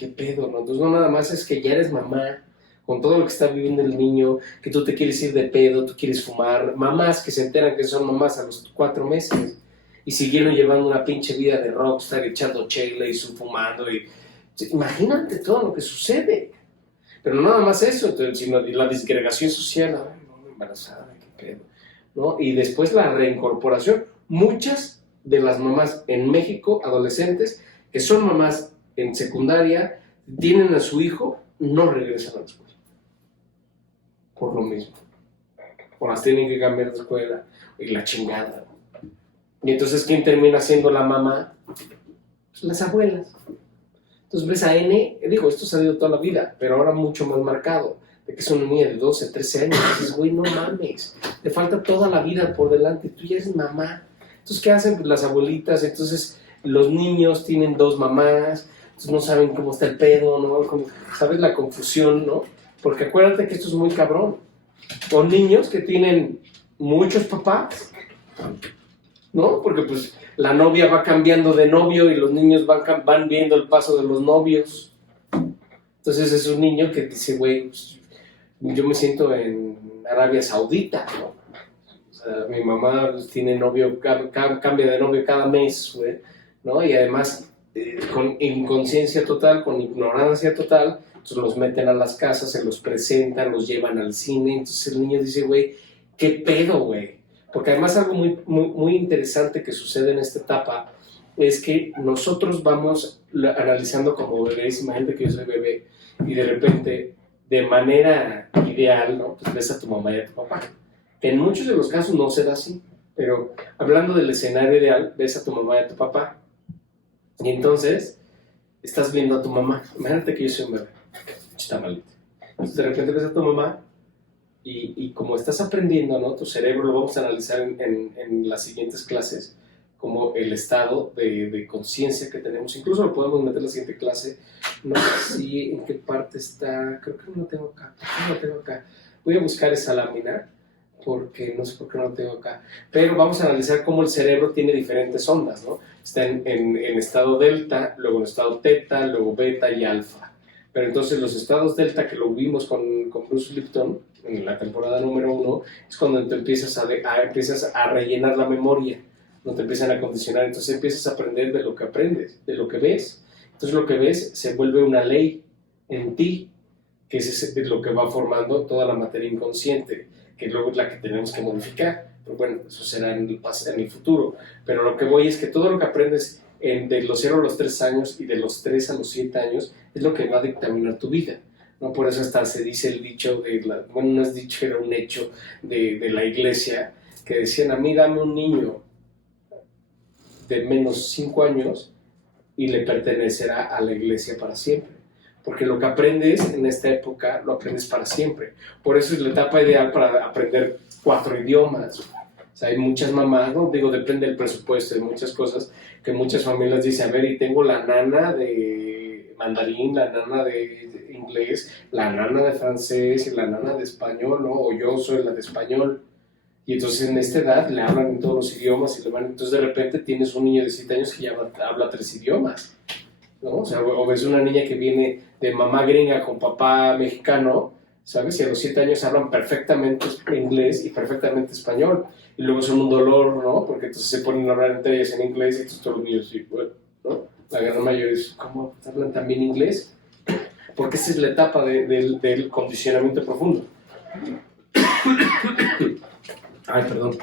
¿qué pedo, no? Entonces no nada más es que ya eres mamá, con todo lo que está viviendo el niño, que tú te quieres ir de pedo, tú quieres fumar, mamás que se enteran que son mamás a los 4 meses, y siguieron llevando una pinche vida de rockstar, echando chela y fumando, y imagínate todo lo que sucede. Pero no nada más eso, sino la disgregación social, ay, no, embarazada, qué pedo, ¿no? Y después la reincorporación. Muchas de las mamás en México, adolescentes, que son mamás en secundaria, tienen a su hijo, no regresan a la escuela. Por lo mismo. O las tienen que cambiar de escuela, y la chingada. Y entonces, ¿quién termina siendo la mamá? Pues las abuelas. Entonces ves a N, digo, esto se ha ido toda la vida, pero ahora mucho más marcado, de que es una niña de 12, 13 años, y dices, güey, no mames, te falta toda la vida por delante, tú ya eres mamá. Entonces, ¿qué hacen? Pues las abuelitas, entonces los niños tienen 2 mamás, entonces no saben cómo está el pedo, ¿no? ¿Sabes? La confusión, ¿no? Porque acuérdate que esto es muy cabrón. O niños que tienen muchos papás, ¿no? Porque pues la novia va cambiando de novio y los niños van viendo el paso de los novios. Entonces es un niño que dice, güey, pues, yo me siento en Arabia Saudita, ¿no? O sea, mi mamá pues, tiene novio, cambia de novio cada mes, güey, ¿no? Y además con inconsciencia total, con ignorancia total. Entonces los meten a las casas, se los presentan, los llevan al cine. Entonces el niño dice, güey, ¿qué pedo, güey? Porque además algo muy interesante que sucede en esta etapa es que nosotros vamos analizando como bebés. Imagínate que yo soy bebé y de repente, de manera ideal, ¿no? Pues ves a tu mamá y a tu papá. Que en muchos de los casos no se da así, pero hablando del escenario ideal, ves a tu mamá y a tu papá. Y entonces estás viendo a tu mamá. Imagínate que yo soy un bebé. Está malito. Entonces de repente ves a tu mamá y como estás aprendiendo, ¿no? Tu cerebro, lo vamos a analizar en las siguientes clases, como el estado de conciencia que tenemos. Incluso lo podemos meter en la siguiente clase. No sé si en qué parte está. Creo que no lo tengo acá. No lo tengo acá. Voy a buscar esa lámina porque no sé por qué no lo tengo acá. Pero vamos a analizar cómo el cerebro tiene diferentes ondas, ¿no? Está en estado delta, luego en estado teta, luego beta y alfa. Pero entonces los estados delta, que lo vimos con Bruce Lipton en la temporada número 1, es cuando te empiezas a rellenar la memoria, no te empiezan a condicionar. Entonces empiezas a aprender de lo que aprendes, de lo que ves. Entonces lo que ves se vuelve una ley en ti, que es lo que va formando toda la materia inconsciente, que luego es la que tenemos que modificar. Pero bueno, eso será en el futuro. Pero lo que voy es que todo lo que aprendes de los 0 a los 3 años y de los 3 a los 7 años es lo que va a dictaminar tu vida, ¿no? Por eso hasta se dice el dicho, bueno, no es dicho, era un hecho de la iglesia, que decían, a mí dame un niño de menos 5 años y le pertenecerá a la iglesia para siempre. Porque lo que aprendes en esta época, lo aprendes para siempre. Por eso es la etapa ideal para aprender 4 idiomas. O sea, hay muchas mamás, ¿no? Digo, depende del presupuesto, de muchas cosas, que muchas familias dicen, a ver, y tengo la nana de mandarín, la nana de inglés, la nana de francés y la nana de español, ¿no? O yo soy la de español. Y entonces en esta edad le hablan en todos los idiomas y entonces de repente tienes un niño de 7 años que ya habla 3 idiomas, ¿no? O sea, o ves una niña que viene de mamá gringa con papá mexicano, ¿sabes? Y a los 7 años hablan perfectamente inglés y perfectamente español. Y luego son un dolor, ¿no? Porque entonces se ponen a hablar entre ellas en inglés y entonces todos los niños, sí, bueno, ¿no? La gran mayoría es, ¿cómo hablan también inglés? Porque esa es la etapa del condicionamiento profundo. Ay, perdón.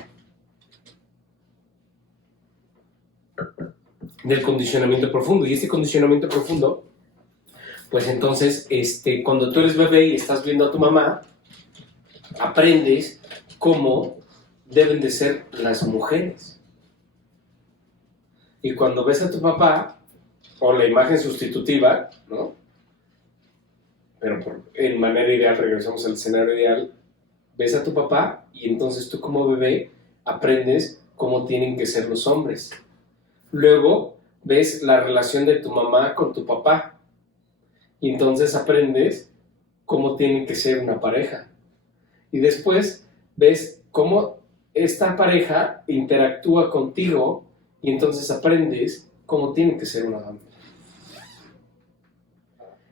Del condicionamiento profundo. Y este condicionamiento profundo, pues entonces, cuando tú eres bebé y estás viendo a tu mamá, aprendes cómo deben de ser las mujeres. Y cuando ves a tu papá, o la imagen sustitutiva, ¿no? Pero en manera ideal, regresamos al escenario ideal, ves a tu papá y entonces tú como bebé aprendes cómo tienen que ser los hombres. Luego ves la relación de tu mamá con tu papá y entonces aprendes cómo tienen que ser una pareja. Y después ves cómo esta pareja interactúa contigo y entonces aprendes cómo tiene que ser una familia.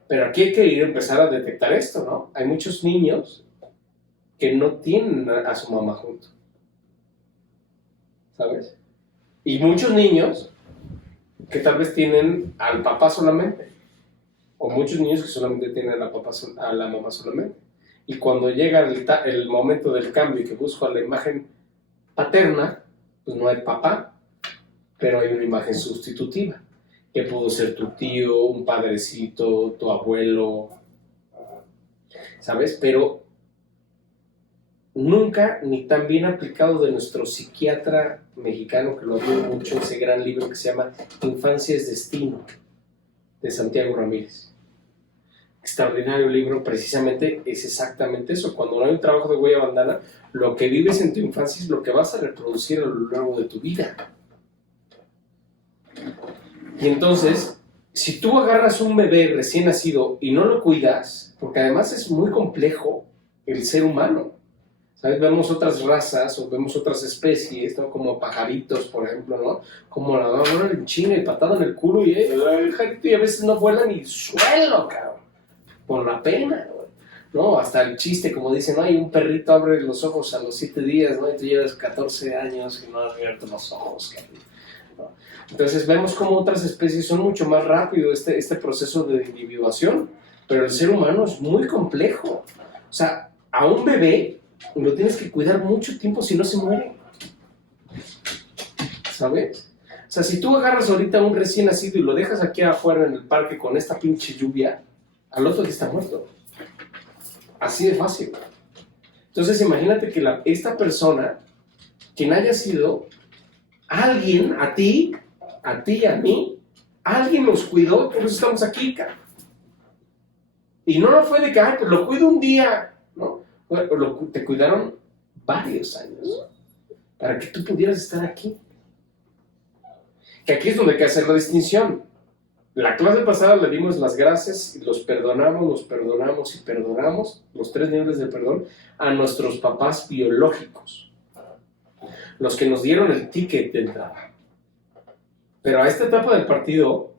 Pero aquí hay que empezar a detectar esto, ¿no? Hay muchos niños que no tienen a su mamá junto, ¿sabes? Y muchos niños que tal vez tienen al papá solamente, o muchos niños que solamente tienen a la mamá solamente. Y cuando llega el momento del cambio y que busco a la imagen paterna, pues no hay papá, pero hay una imagen sustitutiva, que pudo ser tu tío, un padrecito, tu abuelo, ¿sabes? Pero nunca, ni tan bien aplicado de nuestro psiquiatra mexicano, que lo admiro mucho, ese gran libro que se llama Infancia es Destino, de Santiago Ramírez. Extraordinario libro, precisamente es exactamente eso. Cuando no hay un trabajo de huella bandana, lo que vives en tu infancia es lo que vas a reproducir a lo largo de tu vida. Y entonces, si tú agarras un bebé recién nacido y no lo cuidas, porque además es muy complejo el ser humano, ¿sabes? Vemos otras razas o vemos otras especies, ¿no? Como pajaritos, por ejemplo, ¿no? Como la dona en China y patada en el culo y a veces no vuelan ni suelo, cabrón, por la pena, ¿no? Hasta el chiste, como dicen, ¿no? Hay un perrito abre los ojos a los 7 días, ¿no? Y tú llevas 14 años y no has abierto los ojos, cabrón, ¿no? Entonces vemos cómo otras especies son mucho más rápido este proceso de individuación, pero el ser humano es muy complejo. O sea, a un bebé lo tienes que cuidar mucho tiempo si no se muere, ¿sabes? O sea, si tú agarras ahorita a un recién nacido y lo dejas aquí afuera en el parque con esta pinche lluvia, al otro día está muerto. Así de fácil. Entonces imagínate que esta persona, quien haya sido alguien, a ti, a mí, alguien los cuidó, por eso estamos aquí, cara. Y no fue de que, pues lo cuido un día, ¿no? Te cuidaron varios años para que tú pudieras estar aquí. Que aquí es donde hay que hacer la distinción. La clase pasada le dimos las gracias y los perdonamos y perdonamos, los 3 niveles de perdón, a nuestros papás biológicos, los que nos dieron el ticket de entrada. Pero a esta etapa del partido,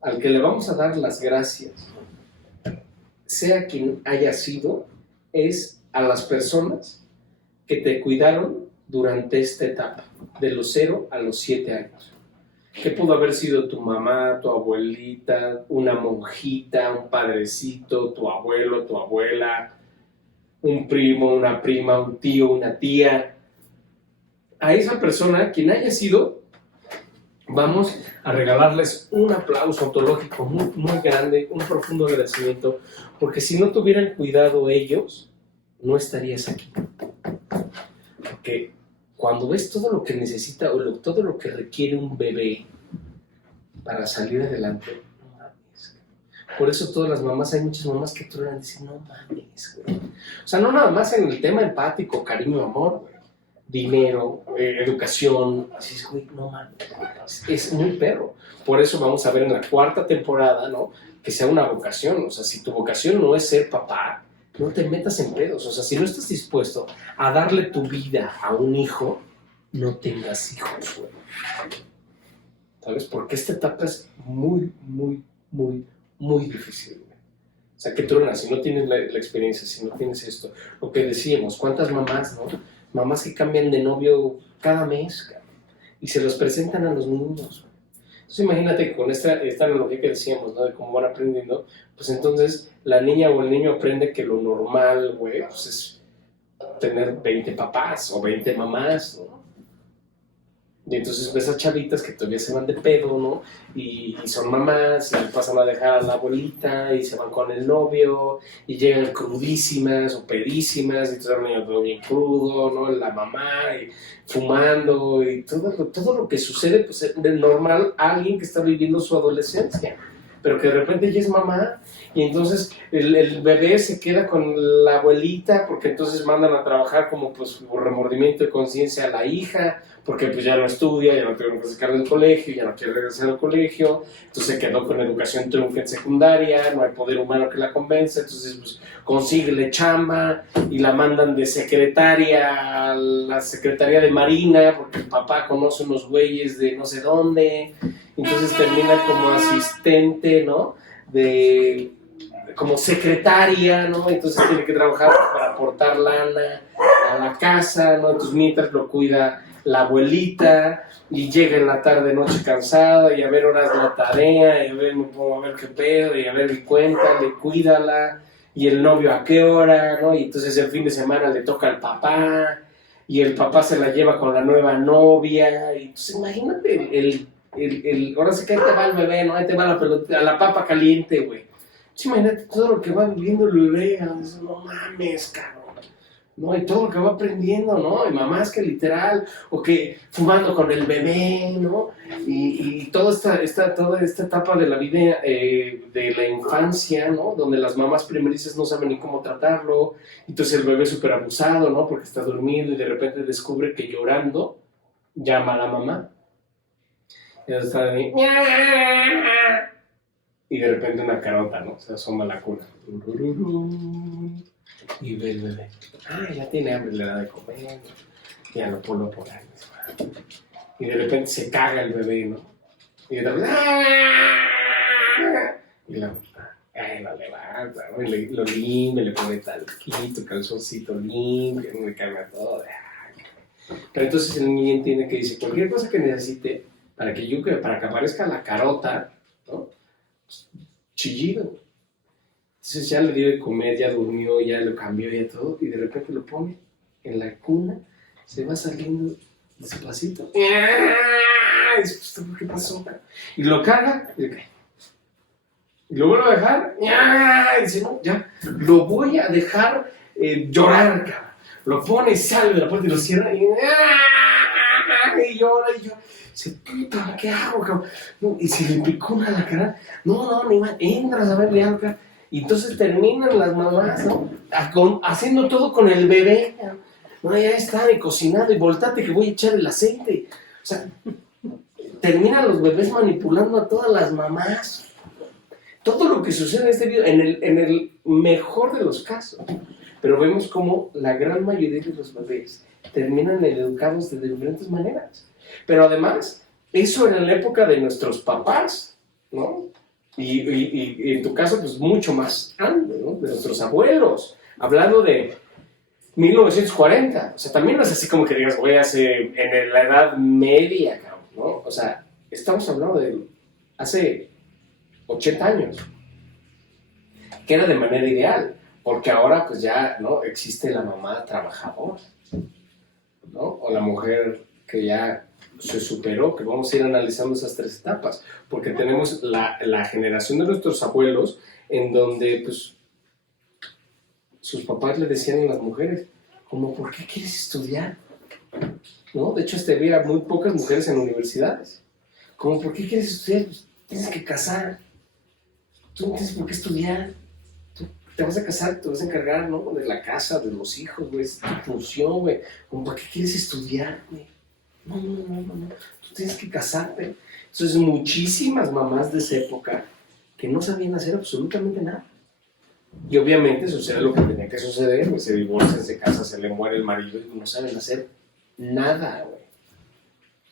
al que le vamos a dar las gracias, sea quien haya sido, es a las personas que te cuidaron durante esta etapa, de los 0 a los 7 años. ¿Qué pudo haber sido tu mamá, tu abuelita, una monjita, un padrecito, tu abuelo, tu abuela, un primo, una prima, un tío, una tía? A esa persona, quien haya sido, vamos a regalarles un aplauso ontológico muy, muy grande, un profundo agradecimiento, porque si no te hubieran cuidado ellos, no estarías aquí. Porque cuando ves todo lo que necesita o todo lo que requiere un bebé para salir adelante, no mames. Por eso todas las mamás, hay muchas mamás que truenan y dicen, no mames, güey. O sea, no nada más en el tema empático, cariño, amor, güey. Dinero, educación, así es, güey, no mames, es muy perro. Por eso vamos a ver en la 4ª temporada, ¿no? Que sea una vocación. O sea, si tu vocación no es ser papá, no te metas en pedos. O sea, si no estás dispuesto a darle tu vida a un hijo, no tengas hijos, güey. ¿Sabes? Porque esta etapa es muy, muy, muy, muy difícil, güey. O sea, que truena, si no tienes la experiencia, si no tienes esto. Lo que decíamos, ¿cuántas mamás, no? Mamás que cambian de novio cada mes, cara, y se los presentan a los niños. Entonces imagínate que con esta analogía que decíamos, ¿no? De cómo van aprendiendo, pues entonces la niña o el niño aprende que lo normal, güey, pues es tener 20 papás o 20 mamás, ¿no? Y entonces ves a chavitas que todavía se van de pedo, ¿no? Y son mamás, y pasan a dejar a la abuelita, y se van con el novio, y llegan crudísimas o pedísimas, y entonces el niño todo bien crudo, ¿no? La mamá, y fumando, y todo lo que sucede, pues es de normal a alguien que está viviendo su adolescencia, pero que de repente ya es mamá, y entonces el bebé se queda con la abuelita, porque entonces mandan a trabajar como pues por remordimiento de conciencia a la hija, porque pues ya no estudia, ya no tiene que sacar del colegio, ya no quiere regresar al colegio, entonces se quedó con educación trunca en secundaria, no hay poder humano que la convenza, entonces pues consíguele chamba y la mandan de secretaria a la Secretaría de Marina, porque el papá conoce unos güeyes de no sé dónde, entonces termina como asistente, ¿no? Como secretaria, ¿no? Entonces tiene que trabajar para aportar lana a la casa, ¿no? Entonces mientras lo cuida la abuelita y llega en la tarde noche cansada y a ver horas de la tarea y a ver, me pongo a ver qué pedo y a ver y cuéntale, cuídala y el novio a qué hora, ¿no? Y entonces el fin de semana le toca al papá y el papá se la lleva con la nueva novia y entonces imagínate ahora sí que ahí te va el bebé, ¿no? Ahí te va la pelota, la papa caliente, güey. Entonces imagínate todo lo que va viviendo el bebé, no mames, cabrón. ¿No? Y todo lo que va aprendiendo, ¿no? Y mamás que literal, o que fumando con el bebé, ¿no? Y toda esta etapa de la vida, de la infancia, ¿no? Donde las mamás primerizas no saben ni cómo tratarlo, entonces el bebé es súper abusado, ¿no? Porque está dormido y de repente descubre que llorando llama a la mamá. Y está ahí, y de repente una carota, ¿no? Se asoma a la cuna. Y ve el bebé. Ya tiene hambre, le da de comer. Ya lo pone por ahí. Y de repente se caga el bebé, ¿no? Y de repente. Y la levanta, ¿no? Y lo limpia, le pone talquito, calzoncito limpio, le cambia todo. Pero entonces el niño entiende que dice: cualquier cosa que necesite para que aparezca la carota, ¿no? Chillido. Entonces ya le dio de comer, ya durmió, ya lo cambió, ya todo, y de repente lo pone en la cuna, se va saliendo despacito. Y dice, ¿qué pasó? Y lo caga y le cae. Y lo vuelve a dejar, y dice, no, ya, lo voy a dejar llorar, cabrón. Lo pone y sale de la puerta y lo cierra, y llora, y llora. Dice, puta, ¿qué hago, cabrón? No, y se le picó una la cara. No, ni más, entras a verle algo, cabrón. Y entonces terminan las mamás, ¿no? Haciendo todo con el bebé, cabrón. No, ya está, y cocinado, y voltate que voy a echar el aceite. O sea, terminan los bebés manipulando a todas las mamás. Todo lo que sucede en este video, en el mejor de los casos. Pero vemos como la gran mayoría de los bebés terminan educados de diferentes maneras. Pero además, eso era en la época de nuestros papás, ¿no? Y en tu caso, pues mucho más antes, ¿no? De nuestros abuelos. Hablando de 1940. O sea, también no es así como que digas, güey, en la Edad Media, ¿no? O sea, estamos hablando de hace 80 años. Que era de manera ideal. Porque ahora, pues ya, ¿no? Existe la mamá trabajadora, ¿no? O la mujer que ya se superó, que vamos a ir analizando esas tres etapas. Porque tenemos la generación de nuestros abuelos, en donde, pues, sus papás le decían a las mujeres, como, ¿por qué quieres estudiar? ¿No? De hecho, había muy pocas mujeres en universidades. Como, ¿por qué quieres estudiar? Pues, tienes que casar. Tú no tienes por qué estudiar. Tú te vas a casar, te vas a encargar, ¿no? De la casa, de los hijos, güey. Es tu función, güey. Como, ¿para qué quieres estudiar, güey? No. Tú tienes que casarte. Entonces, muchísimas mamás de esa época que no sabían hacer absolutamente nada. Y obviamente sucede lo que tenía que suceder, pues se divorcian, se casan, se le muere el marido y no saben hacer nada, güey.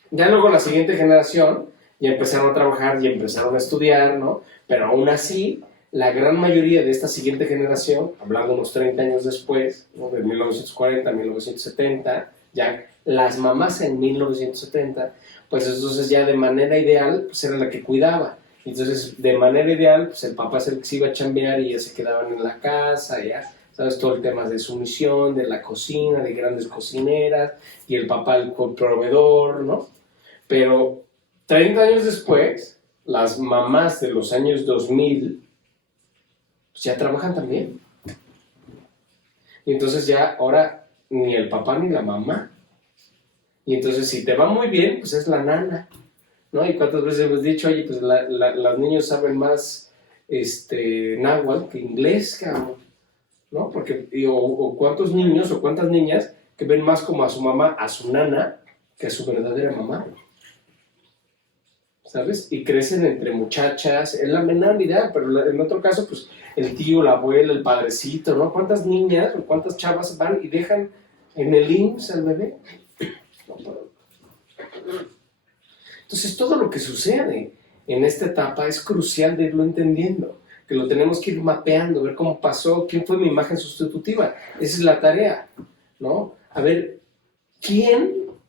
Ya luego la siguiente generación ya empezaron a trabajar, ya empezaron a estudiar, ¿no? Pero aún así, la gran mayoría de esta siguiente generación, hablando unos 30 años después, ¿no? De 1940 a 1970, ya las mamás en 1970, pues entonces ya de manera ideal, pues era la que cuidaba. Entonces, de manera ideal, pues el papá es el que se iba a chambear y ya se quedaban en la casa, ya, ¿sabes? Todo el tema de sumisión, de la cocina, de grandes cocineras, y el papá el proveedor, ¿no? Pero 30 años después, las mamás de los años 2000, pues ya trabajan también. Y entonces ya ahora ni el papá ni la mamá. Y entonces si te va muy bien, pues es la nana, ¿no? Y cuántas veces hemos dicho, oye, pues los niños saben más náhuatl que inglés, cabrón, ¿no? Porque, o cuántos niños o cuántas niñas que ven más como a su mamá, a su nana, que a su verdadera mamá, ¿sabes? Y crecen entre muchachas, en la menor idea, pero en otro caso, pues, el tío, la abuela, el padrecito, ¿no? ¿Cuántas niñas o cuántas chavas van y dejan en el IMSS al bebé? Entonces, todo lo que sucede en esta etapa es crucial de irlo entendiendo, que lo tenemos que ir mapeando, ver cómo pasó, quién fue mi imagen sustitutiva. Esa es la tarea, ¿no? A ver,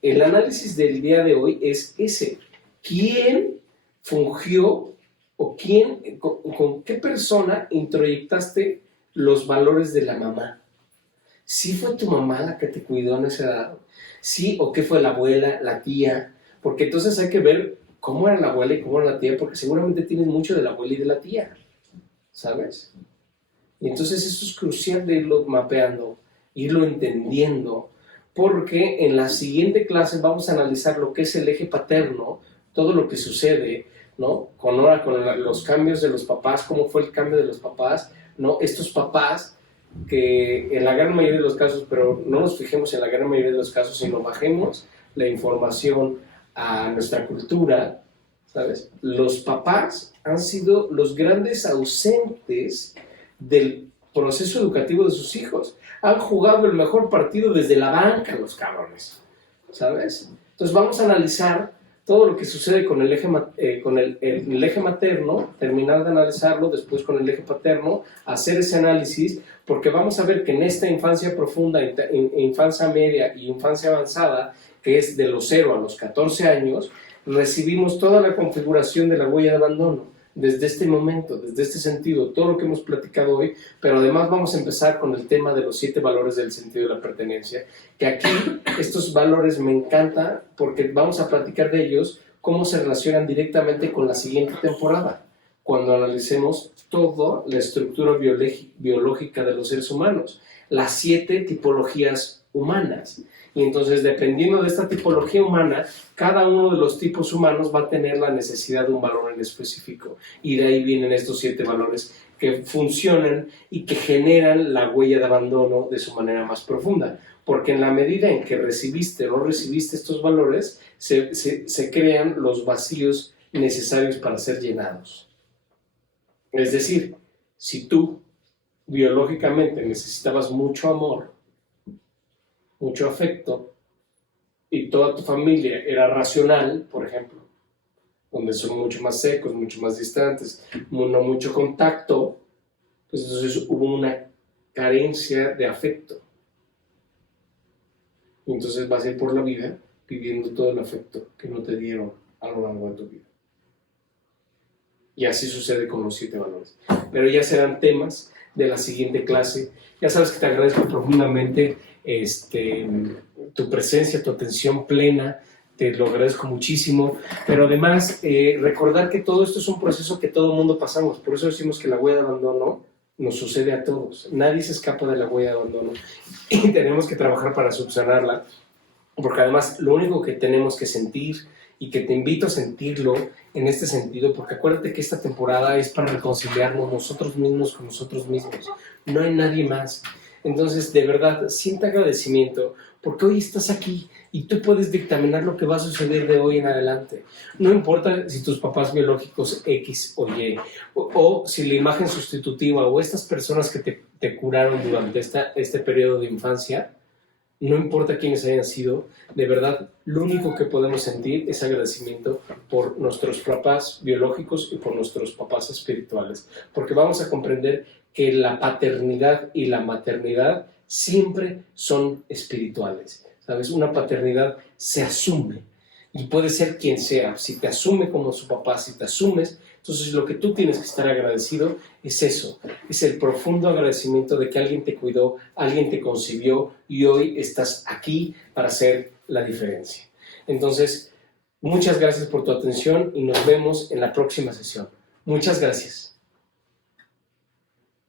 el análisis del día de hoy es ese. ¿Quién fungió o con qué persona introyectaste los valores de la mamá? ¿Sí fue tu mamá la que te cuidó en esa edad? ¿Sí o qué fue la abuela, la tía? Porque entonces hay que ver cómo era la abuela y cómo era la tía, porque seguramente tienes mucho de la abuela y de la tía, ¿sabes? Y entonces esto es crucial de irlo mapeando, irlo entendiendo, porque en la siguiente clase vamos a analizar lo que es el eje paterno, todo lo que sucede, ¿no? Con los cambios de los papás, cómo fue el cambio de los papás, ¿no? Estos papás que en la gran mayoría de los casos, pero no nos fijemos en la gran mayoría de los casos, sino bajemos la información a nuestra cultura, ¿sabes? Los papás han sido los grandes ausentes del proceso educativo de sus hijos. Han jugado el mejor partido desde la banca los cabrones, ¿sabes? Entonces vamos a analizar todo lo que sucede con el eje materno, terminar de analizarlo, después con el eje paterno, hacer ese análisis, porque vamos a ver que en esta infancia profunda, infancia media y infancia avanzada, que es de los 0 a los 14 años, recibimos toda la configuración de la huella de abandono desde este momento, desde este sentido, todo lo que hemos platicado hoy, pero además vamos a empezar con el tema de los 7 valores del sentido de la pertenencia, que aquí estos valores me encantan porque vamos a platicar de ellos, cómo se relacionan directamente con la siguiente temporada, cuando analicemos toda la estructura biológica de los seres humanos, las 7 tipologías humanas. Y entonces, dependiendo de esta tipología humana, cada uno de los tipos humanos va a tener la necesidad de un valor en específico. Y de ahí vienen estos 7 valores que funcionan y que generan la huella de abandono de su manera más profunda. Porque en la medida en que recibiste o no recibiste estos valores, se crean los vacíos necesarios para ser llenados. Es decir, si tú biológicamente necesitabas mucho amor, mucho afecto, y toda tu familia era racional, por ejemplo, donde son mucho más secos, mucho más distantes, no mucho contacto, pues entonces hubo una carencia de afecto. Y entonces vas a ir por la vida pidiendo todo el afecto que no te dieron a lo largo de tu vida. Y así sucede con los 7 valores. Pero ya serán temas de la siguiente clase. Ya sabes que te agradezco profundamente tu presencia, tu atención plena, te lo agradezco muchísimo, pero además recordar que todo esto es un proceso que todo el mundo pasamos, por eso decimos que la huella de abandono nos sucede a todos, nadie se escapa de la huella de abandono y tenemos que trabajar para subsanarla, porque además lo único que tenemos que sentir, y que te invito a sentirlo en este sentido, porque acuérdate que esta temporada es para reconciliarnos nosotros mismos con nosotros mismos, no hay nadie más. Entonces, de verdad, sienta agradecimiento, porque hoy estás aquí y tú puedes dictaminar lo que va a suceder de hoy en adelante. No importa si tus papás biológicos X o Y, o si la imagen sustitutiva o estas personas que te curaron durante este periodo de infancia, no importa quiénes hayan sido, de verdad, lo único que podemos sentir es agradecimiento por nuestros papás biológicos y por nuestros papás espirituales, porque vamos a comprender que la paternidad y la maternidad siempre son espirituales, ¿sabes? Una paternidad se asume y puede ser quien sea, si te asume como su papá, si te asumes, entonces lo que tú tienes que estar agradecido es eso, es el profundo agradecimiento de que alguien te cuidó, alguien te concibió y hoy estás aquí para hacer la diferencia. Entonces, muchas gracias por tu atención y nos vemos en la próxima sesión. Muchas gracias.